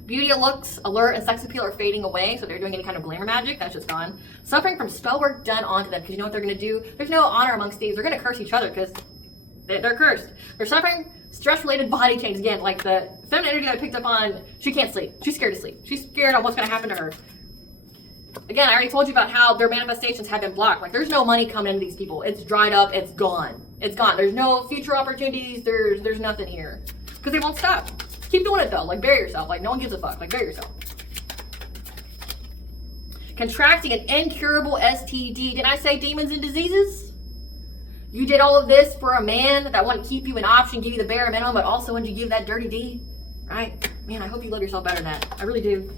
Beauty, looks, allure, and sex appeal are fading away, so they're doing any kind of glamour magic. That's just gone. Suffering from spell work done onto them, because you know what they're going to do? There's no honor amongst thieves. They're going to curse each other because they're cursed. They're suffering stress-related body change. Again, like the feminine energy that I picked up on, she can't sleep. She's scared to sleep. She's scared on what's going to happen to her. Again, I already told you about how their manifestations have been blocked. Like, there's no money coming into these people. It's dried up. It's gone. It's gone. There's no future opportunities. There's nothing here. Because they won't stop. Keep doing it, though. Like, bury yourself. Like, no one gives a fuck. Like, bury yourself. Contracting an incurable STD. Didn't I say demons and diseases? You did all of this for a man that wanted to keep you an option, give you the bare minimum, but also wanted you to give that dirty D. Right? Man, I hope you love yourself better than that. I really do.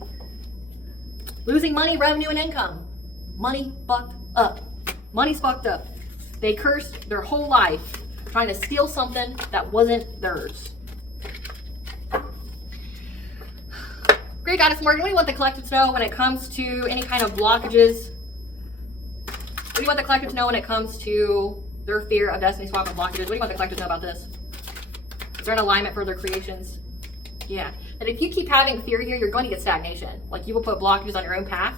Losing money, revenue, and income. Money fucked up. Money's fucked up. They cursed their whole life trying to steal something that wasn't theirs. Great Goddess Morgan, what do you want the collective to know when it comes to any kind of blockages? What do you want the collective to know when it comes to their fear of destiny swap and blockages? What do you want the collective to know about this? Is there an alignment for their creations? Yeah. And if you keep having fear here, you're going to get stagnation. Like, you will put blockages on your own path.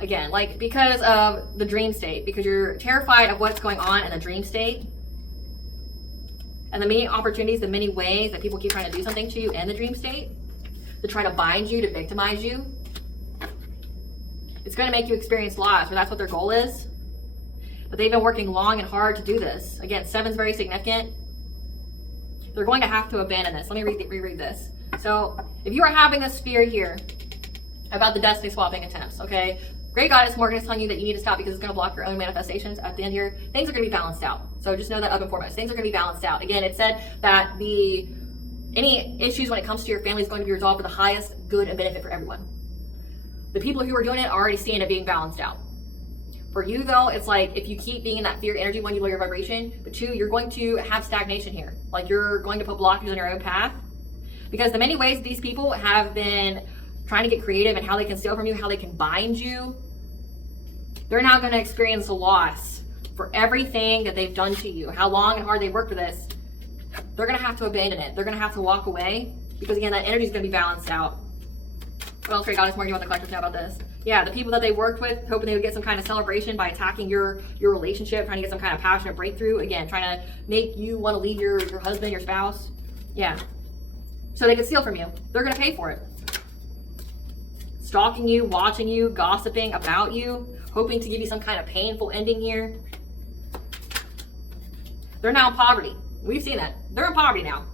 Again, like, because of the dream state, because you're terrified of what's going on in the dream state, and the many opportunities, the many ways that people keep trying to do something to you in the dream state, to try to bind you, to victimize you, it's going to make you experience loss, or that's what their goal is. But they've been working long and hard to do this. Again, 7's very significant. They're going to have to abandon this. Let me reread this. So if you are having this fear here about the destiny swapping attempts, okay, Great Goddess Morgan is telling you that you need to stop because it's going to block your own manifestations. At the end here, things are going to be balanced out. So just know that up and foremost, things are going to be balanced out. Again, it said that any issues when it comes to your family is going to be resolved for the highest good and benefit for everyone. The people who are doing it are already seeing it being balanced out. For you, though, it's like if you keep being in that fear energy, one, you lower your vibration, but two, you're going to have stagnation here. Like, you're going to put blockages on your own path. Because the many ways these people have been trying to get creative and how they can steal from you, how they can bind you, they're now going to experience a loss for everything that they've done to you. How long and hard they worked for this, they're going to have to abandon it. They're going to have to walk away because, again, that energy is going to be balanced out. What else, Great Goddess Morgan, you want the collective to know about this? Yeah, the people that they worked with, hoping they would get some kind of celebration by attacking your relationship, trying to get some kind of passionate breakthrough. Again, trying to make you want to leave your husband, your spouse. Yeah. So they could steal from you. They're going to pay for it. Stalking you, watching you, gossiping about you, hoping to give you some kind of painful ending here. They're now in poverty. We've seen that. They're in poverty now.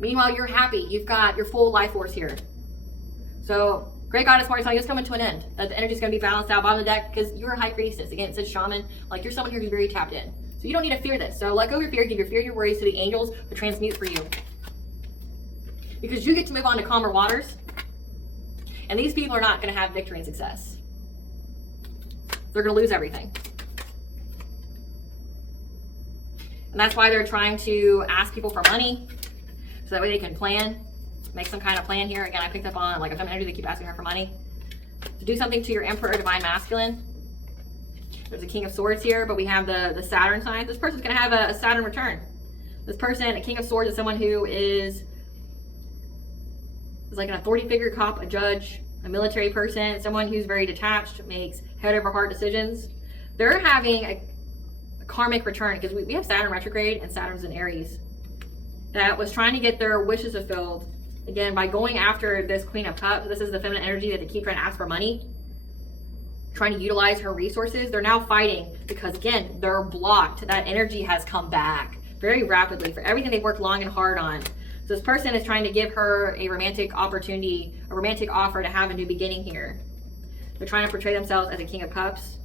Meanwhile, you're happy. You've got your full life force here. So, Great Goddess Morgan telling you it's coming to an end. That the energy is going to be balanced out bottom of the deck because you're a high priestess. Again, it says shaman. Like, you're someone here who's very tapped in. So you don't need to fear this. So let go of your fear. Give your fear, your worries to the angels to transmute for you. Because you get to move on to calmer waters. And these people are not going to have victory and success. They're going to lose everything. And that's why they're trying to ask people for money. So that way they can plan. Make some kind of plan here. Again, I picked up on like a feminine energy. They keep asking her for money. To do something to your Emperor, Divine Masculine. There's a King of Swords here, but we have the Saturn sign. This person's going to have a Saturn return. This person, a King of Swords, is someone who is like an authority figure, cop, a judge, a military person, someone who's very detached, makes head over heart decisions. They're having a karmic return because we have Saturn retrograde and Saturn's in Aries that was trying to get their wishes fulfilled. Again, by going after this Queen of Cups, this is the feminine energy that they keep trying to ask for money, trying to utilize her resources. They're now fighting because, again, they're blocked. That energy has come back very rapidly for everything they've worked long and hard on. So this person is trying to give her a romantic opportunity, a romantic offer to have a new beginning here. They're trying to portray themselves as a King of Cups,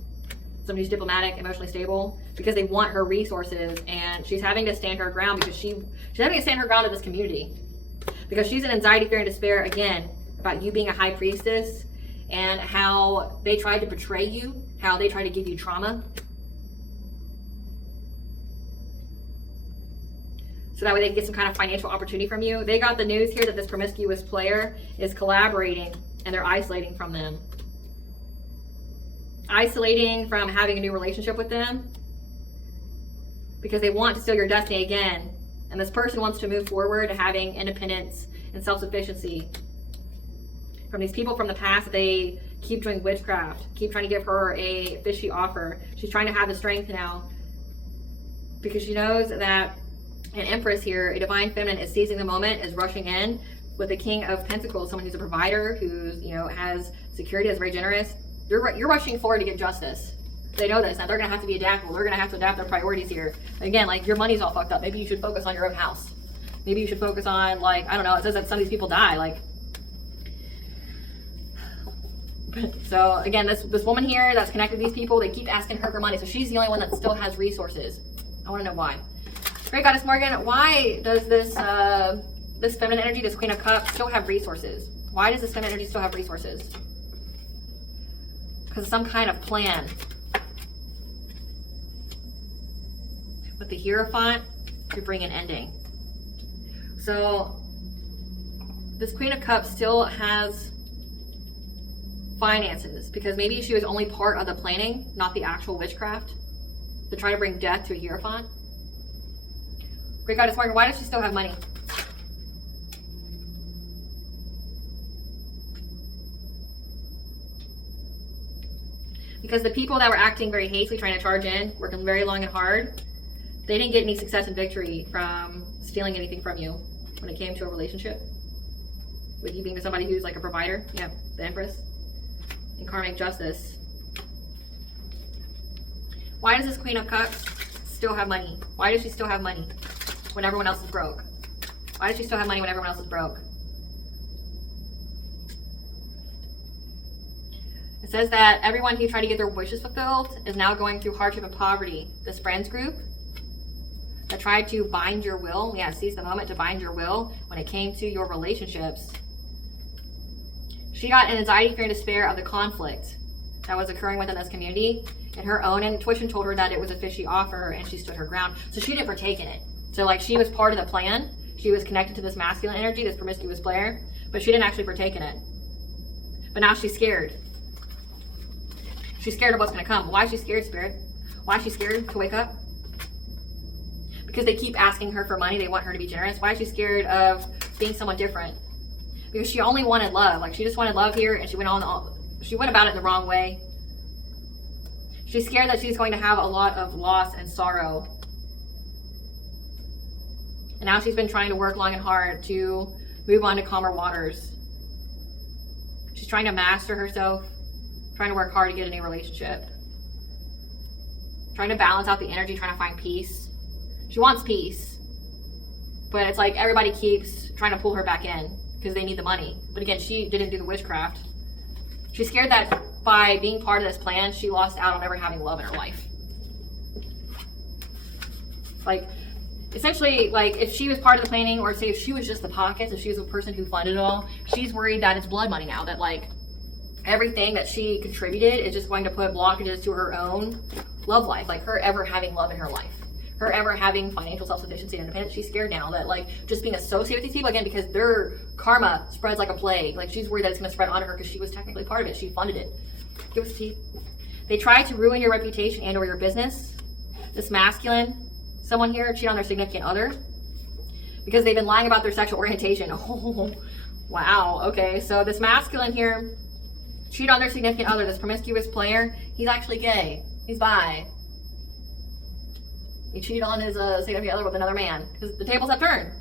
somebody who's diplomatic, emotionally stable, because they want her resources, and she's having to stand her ground because she's having to stand her ground in this community. Because she's in anxiety, fear, and despair, again, about you being a high priestess and how they tried to betray you, how they tried to give you trauma. So that way they can get some kind of financial opportunity from you. They got the news here that this promiscuous player is collaborating and they're isolating from them. Isolating from having a new relationship with them because they want to steal your destiny again. And this person wants to move forward to having independence and self-sufficiency from these people from the past. They keep doing witchcraft, keep trying to give her a fishy offer. She's trying to have the strength now because she knows that an empress here, a divine feminine, is seizing the moment, is rushing in with the King of Pentacles, someone who's a provider, who's, you know, has security, is very generous. You're rushing forward to get justice. They know this. Now they're going to have to be adaptable. They're going to have to adapt their priorities here. Again, like, your money's all fucked up. Maybe you should focus on your own house. Maybe you should focus on, like, I don't know, it says that some of these people die. Like, so again, this woman here that's connected to these people, they keep asking her for money. So she's the only one that still has resources. I want to know why. Great Goddess Morgan, why does this this feminine energy, this Queen of Cups, still have resources? Why does this feminine energy still have resources? Because of some kind of plan. With the Hierophant, to bring an ending. So this Queen of Cups still has finances because maybe she was only part of the planning, not the actual witchcraft, to try to bring death to a Hierophant. Great Goddess Morgan, why does she still have money? Because the people that were acting very hastily, trying to charge in, working very long and hard, they didn't get any success and victory from stealing anything from you when it came to a relationship. With you being somebody who's like a provider. Yeah, the Empress. And karmic justice. Why does this Queen of Cups still have money? Why does she still have money when everyone else is broke? Why does she still have money when everyone else is broke? It says that everyone who tried to get their wishes fulfilled is now going through hardship and poverty. This friends group that tried to bind your will, yeah, seize the moment to bind your will when it came to your relationships. She got an anxiety, fear, and despair of the conflict that was occurring within this community, and her own intuition told her that it was a fishy offer, and she stood her ground. So she didn't partake in it. So like, she was part of the plan. She was connected to this masculine energy, this promiscuous player, but she didn't actually partake in it. But now she's scared. She's scared of what's going to come. Why is she scared, Spirit? Why is she scared to wake up? Because they keep asking her for money. They want her to be generous. Why is she scared of being someone different? Because she only wanted love. Like, she just wanted love here, and she went about it in the wrong way. She's scared that she's going to have a lot of loss and sorrow. And now she's been trying to work long and hard to move on to calmer waters. She's trying to master herself, trying to work hard to get a new relationship, trying to balance out the energy, trying to find peace. She wants peace, but it's like everybody keeps trying to pull her back in because they need the money. But again, she didn't do the witchcraft. She's scared that by being part of this plan, she lost out on ever having love in her life. Like, essentially, like, if she was part of the planning, or say if she was just the pockets, if she was the person who funded it all, she's worried that it's blood money now, that like everything that she contributed is just going to put blockages to her own love life, like her ever having love in her life, her ever having financial self-sufficiency and independence. She's scared now that like just being associated with these people, again, because their karma spreads like a plague. Like, she's worried that it's going to spread onto her because she was technically part of it. She funded it. Give us tea. They try to ruin your reputation and or your business. This masculine, someone here, cheat on their significant other because they've been lying about their sexual orientation. Oh, wow. Okay, so this masculine here cheat on their significant other, this promiscuous player. He's actually gay. He's bi. He cheated on his significant other with another man because the tables have turned.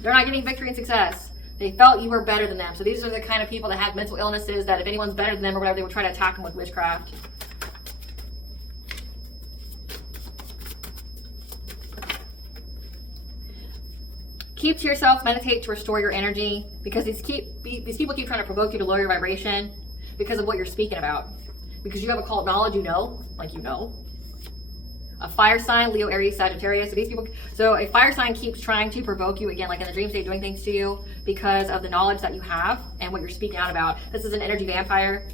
They're not getting victory and success. They felt you were better than them. So these are the kind of people that have mental illnesses that if anyone's better than them or whatever, they would try to attack them with witchcraft. Keep to yourself, meditate to restore your energy, because these people keep trying to provoke you to lower your vibration. because of what you're speaking about. Because you have occult knowledge, like A fire sign, Leo, Aries, Sagittarius. So these people, so a fire sign keeps trying to provoke you, again, like in the dream state, doing things to you because of the knowledge that you have and what you're speaking out about. This is an energy vampire.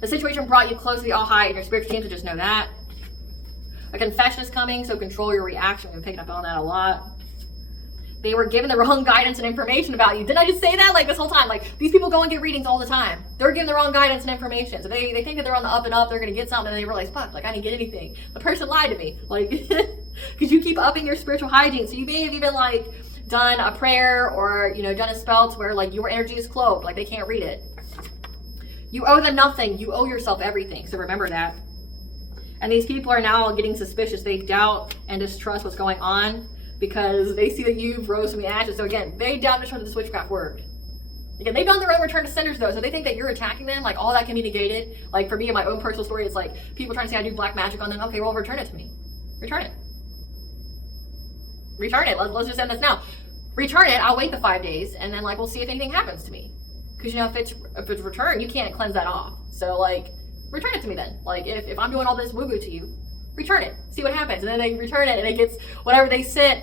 The situation brought you close to the all high in your spiritual team, so just know that. A confession is coming, so control your reaction. We've been picking up on that a lot. They were given the wrong guidance and information about you. Didn't I just say that? Like this whole time. Like these people go and get readings all the time. They're given the wrong guidance and information. So they think that they're on the up and up, they're gonna get something, and they realize, fuck, like I didn't get anything. The person lied to me. Like, because you keep upping your spiritual hygiene. So you may have even like done a prayer or, you know, done a spell to where like your energy is cloaked, like they can't read it. You owe them nothing. You owe yourself everything. So remember that. And these people are now getting suspicious. They doubt and distrust what's going on, because they see that you've rose from the ashes. So again, they doubt and distrust that this witchcraft worked. Again, they've done their own return to senders though, so they think that you're attacking them. Like all that can be negated. Like for me, in my own personal story, it's like people trying to say I do black magic on them. Okay, well, return it to me. Return it. Return it. Let's just end this now. Return it. I'll wait the 5 days, and then like we'll see if anything happens to me. Because you know, if it's returned, you can't cleanse that off. So like, return it to me then. Like if I'm doing all this woo-woo to you, return it, see what happens. And then they return it, and it gets whatever they sent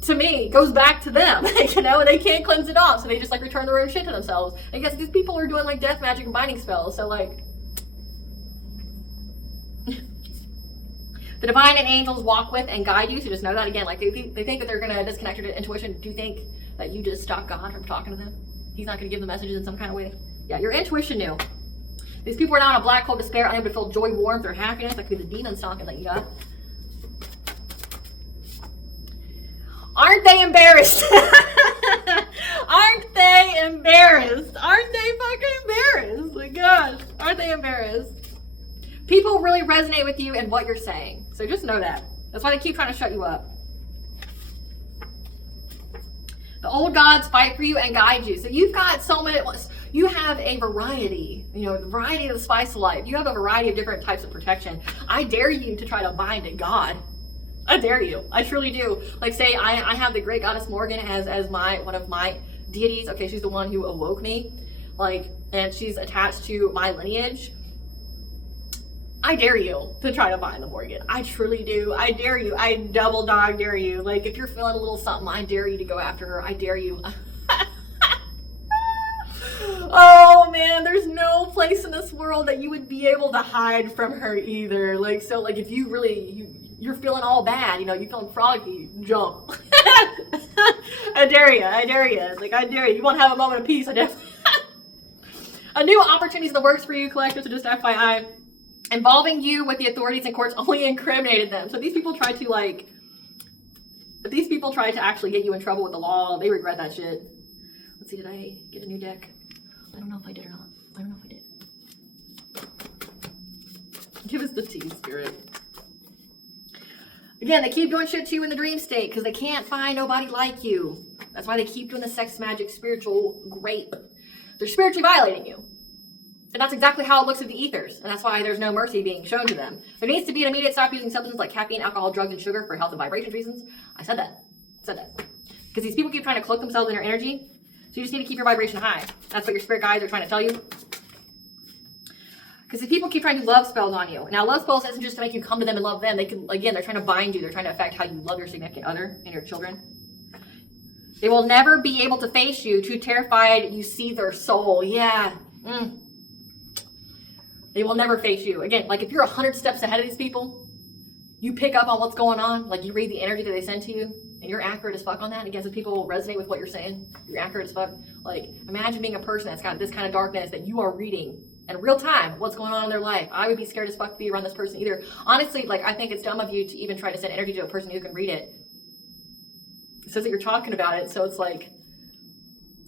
to me goes back to them, you know, and they can't cleanse it off, so they just like return their own shit to themselves. And I guess these people are doing like death magic and binding spells, so like the divine and angels walk with and guide you, so just know that. Again, like they think that they're gonna disconnect your intuition. Do you think that you just stop God from talking to them? He's not gonna give them messages in some kind of way? Yeah, your intuition knew. These people are now in a black hole of despair, unable to feel joy, warmth, or happiness. That could be the demons talking that you got. Aren't they embarrassed? Aren't they embarrassed? Aren't they fucking embarrassed? My gosh, aren't they embarrassed? People really resonate with you and what you're saying. So just know that. That's why they keep trying to shut you up. The old gods fight for you and guide you. So you've got so many, you have a variety, you know, the variety of the spice of life. You have a variety of different types of protection. I dare you to try to bind a god. I dare you. I truly do. Like say I have the great goddess Morgan as one of my deities. Okay, she's the one who awoke me. Like, and she's attached to my lineage. I dare you to try to bind the Morgan. I truly do. I dare you. I double dog dare you. Like if you're feeling a little something, I dare you to go after her. I dare you. Oh man, there's no place in this world that you would be able to hide from her either. Like, so like if you really, you're feeling all bad, you know, you're feeling froggy, jump. I dare you. I dare you. Like, I dare you. You won't have a moment of peace. I definitely. A new opportunities in the works for you, collective, so just FYI. Involving you with the authorities and courts only incriminated them. So these people tried to like, if these people tried to actually get you in trouble with the law, they regret that shit. Let's see, did I get a new deck? I don't know if I did or not. I don't know if I did. Give us the tea, spirit. Again, they keep doing shit to you in the dream state because they can't find nobody like you. That's why they keep doing the sex magic spiritual grape. They're spiritually violating you. And that's exactly how it looks at the ethers. And that's why there's no mercy being shown to them. There needs to be an immediate stop using substances like caffeine, alcohol, drugs, and sugar for health and vibration reasons. I said that. Because these people keep trying to cloak themselves in their energy. So you just need to keep your vibration high. That's what your spirit guides are trying to tell you. Because these people keep trying to do love spells on you. Now, love spells isn't just to make you come to them and love them. They can, again, they're trying to bind you. They're trying to affect how you love your significant other and your children. They will never be able to face you, too terrified you see their soul. Yeah. They will never face you. Again, like if you're 100 steps ahead of these people, you pick up on what's going on. Like you read the energy that they send to you, and you're accurate as fuck on that. And again, if people resonate with what you're saying, you're accurate as fuck. Like imagine being a person that's got this kind of darkness that you are reading in real time what's going on in their life. I would be scared as fuck to be around this person either. Honestly, like I think it's dumb of you to even try to send energy to a person who can read it. It says that you're talking about it, so it's like,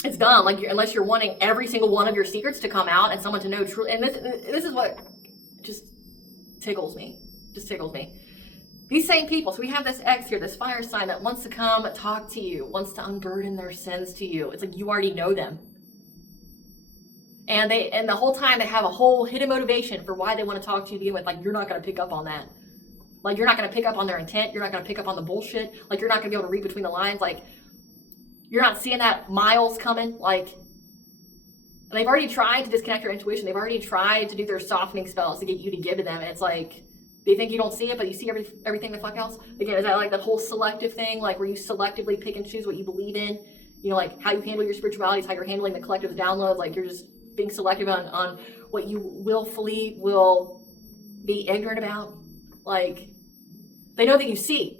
it's dumb. Like unless you're wanting every single one of your secrets to come out and someone to know truly. And this is what just tickles me. Just tickles me. These same people. So we have this X here, this fire sign that wants to come talk to you, wants to unburden their sins to you. It's like you already know them. And the whole time they have a whole hidden motivation for why they want to talk to you to begin with. Like you're not going to pick up on that. Like you're not going to pick up on their intent. You're not going to pick up on the bullshit. Like you're not going to be able to read between the lines. Like you're not seeing that miles coming. Like And they've already tried to disconnect your intuition. They've already tried to do their softening spells to get you to give to them. And it's like, they think you don't see it, but you see everything the fuck else. Again, is that like that whole selective thing, like where you selectively pick and choose what you believe in? You know, like how you handle your spirituality is how you're handling the collective downloads. Like you're just being selective on what you willfully will be ignorant about. Like, they know that you see.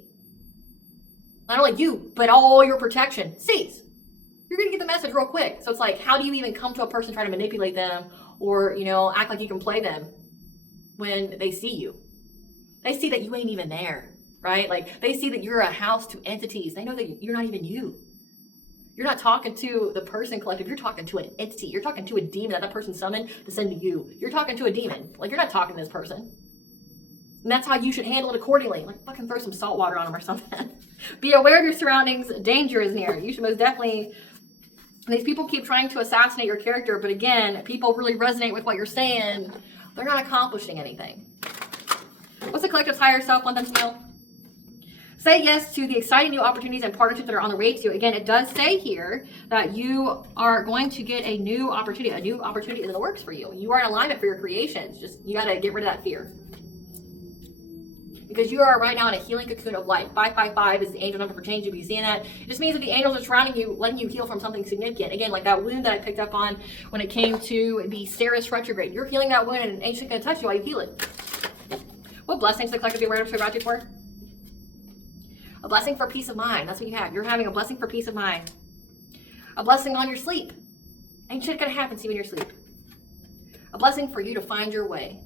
Not only you, but all your protection sees. You're going to get the message real quick. So it's like, how do you even come to a person trying to manipulate them or, you know, act like you can play them when they see you? They see that you ain't even there, right? Like, they see that you're a house to entities. They know that you're not even you. You're not talking to the person collective. You're talking to an entity. You're talking to a demon that person summoned to send to you. You're talking to a demon. Like, you're not talking to this person. And that's how you should handle it accordingly. Like, fucking throw some salt water on them or something. Be aware of your surroundings. Danger is near. You should most definitely... These people keep trying to assassinate your character, but again, people really resonate with what you're saying. They're not accomplishing anything. What's the collective's higher self want them to know? Say yes to the exciting new opportunities and partnerships that are on the way to you. Again, it does say here that you are going to get a new opportunity is in the works for you. You are in alignment for your creations. Just, you got to get rid of that fear. Because you are right now in a healing cocoon of light. 555 is the angel number for change. You'll be seeing that. It just means that the angels are surrounding you, letting you heal from something significant. Again, like that wound that I picked up on when it came to the Ceres retrograde. You're healing that wound and it ain't shit gonna touch you while you heal it. What blessings the collective be aware of to gratitude for? A blessing for peace of mind. That's what you have. You're having a blessing for peace of mind. A blessing on your sleep. Ain't shit gonna happen to you in your sleep. A blessing for you to find your way.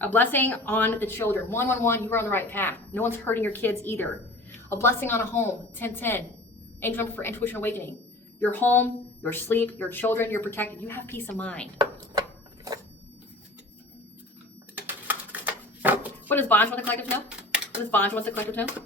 A blessing on the children. 111, you are on the right path. No one's hurting your kids either. A blessing on a home. 1010. Angel number for intuition awakening. Your home, your sleep, your children, you're protected. You have peace of mind. What does Bonge want the collective to know? What does Bonge want the collective to know?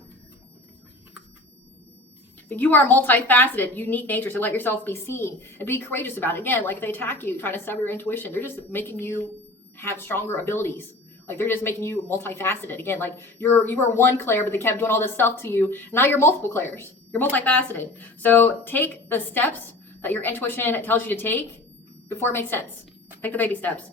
You are multifaceted, unique nature, so let yourself be seen and be courageous about it. Again, like if they attack you, trying to sever your intuition, they're just making you have stronger abilities. Like they're just making you multifaceted. Again, like you were one Claire, but they kept doing all this stuff to you. Now you're multiple Claires. You're multifaceted. So take the steps that your intuition tells you to take before it makes sense. Take the baby steps.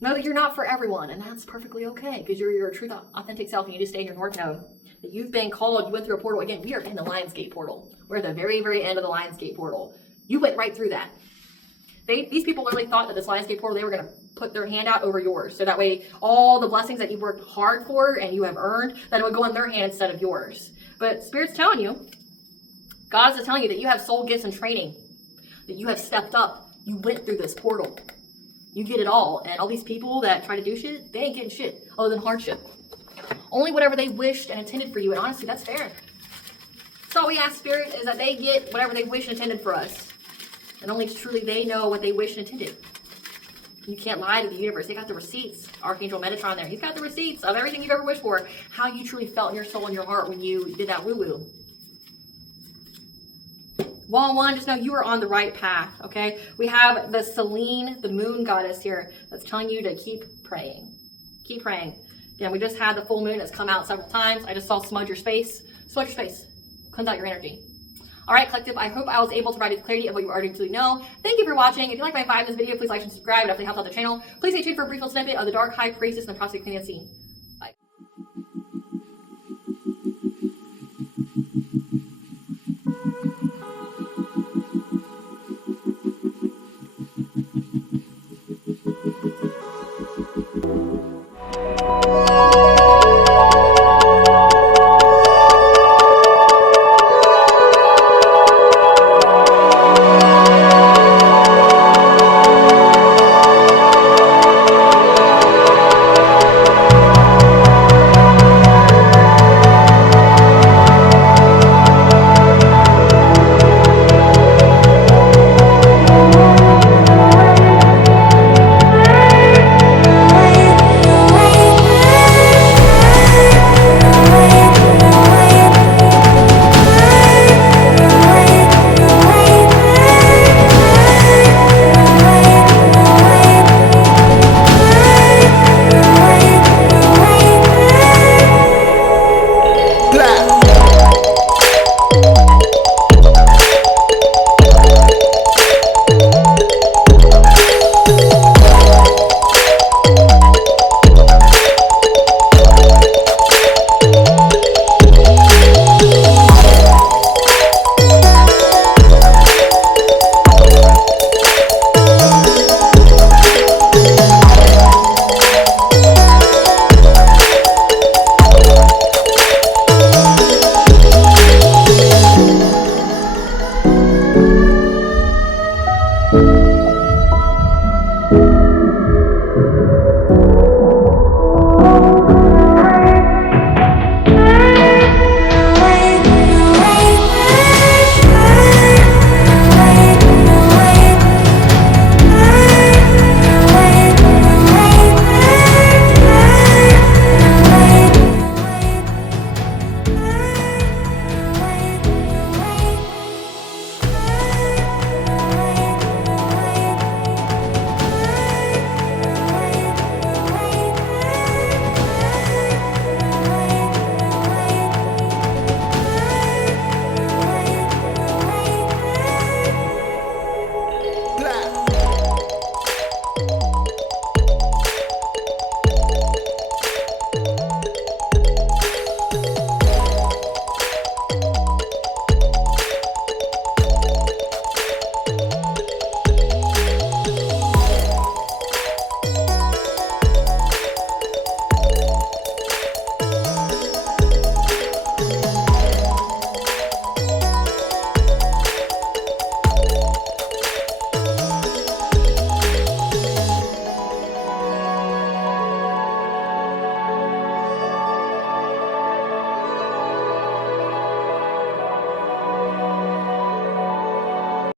Know that you're not for everyone, and that's perfectly okay because you're your true, authentic self, and you need to stay in your North Node. That you've been called, you went through a portal. Again, we are in the Lionsgate portal. We're at the very, very end of the Lionsgate portal. You went right through that. These people literally thought that this Lionsgate portal, they were going to put their hand out over yours. So that way, all the blessings that you worked hard for and you have earned, that it would go in their hand instead of yours. But Spirit's telling you, God is telling you that you have soul gifts and training. That you have stepped up. You went through this portal. You get it all. And all these people that try to do shit, they ain't getting shit other than hardship. Only whatever they wished and intended for you. And honestly, that's fair. So all we ask, Spirit, is that they get whatever they wish and intended for us. And only truly they know what they wish and intended. You can't lie to the universe. They got the receipts. Archangel Metatron there. He's got the receipts of everything you've ever wished for. How you truly felt in your soul and your heart when you did that woo-woo. 111, just know you are on the right path, okay? We have the Selene, the moon goddess here, that's telling you to keep praying. Keep praying. Again, we just had the full moon that's come out several times. I just saw smudge your space. Smudge your space. Cleanse out your energy. All right, collective, I hope I was able to provide you the clarity of what you already truly know. Thank you for watching. If you like my vibe in this video, please like and subscribe. It definitely helps out the channel. Please stay tuned for a brief little snippet of the Dark High Priestess and the Prospect Queen Unseen.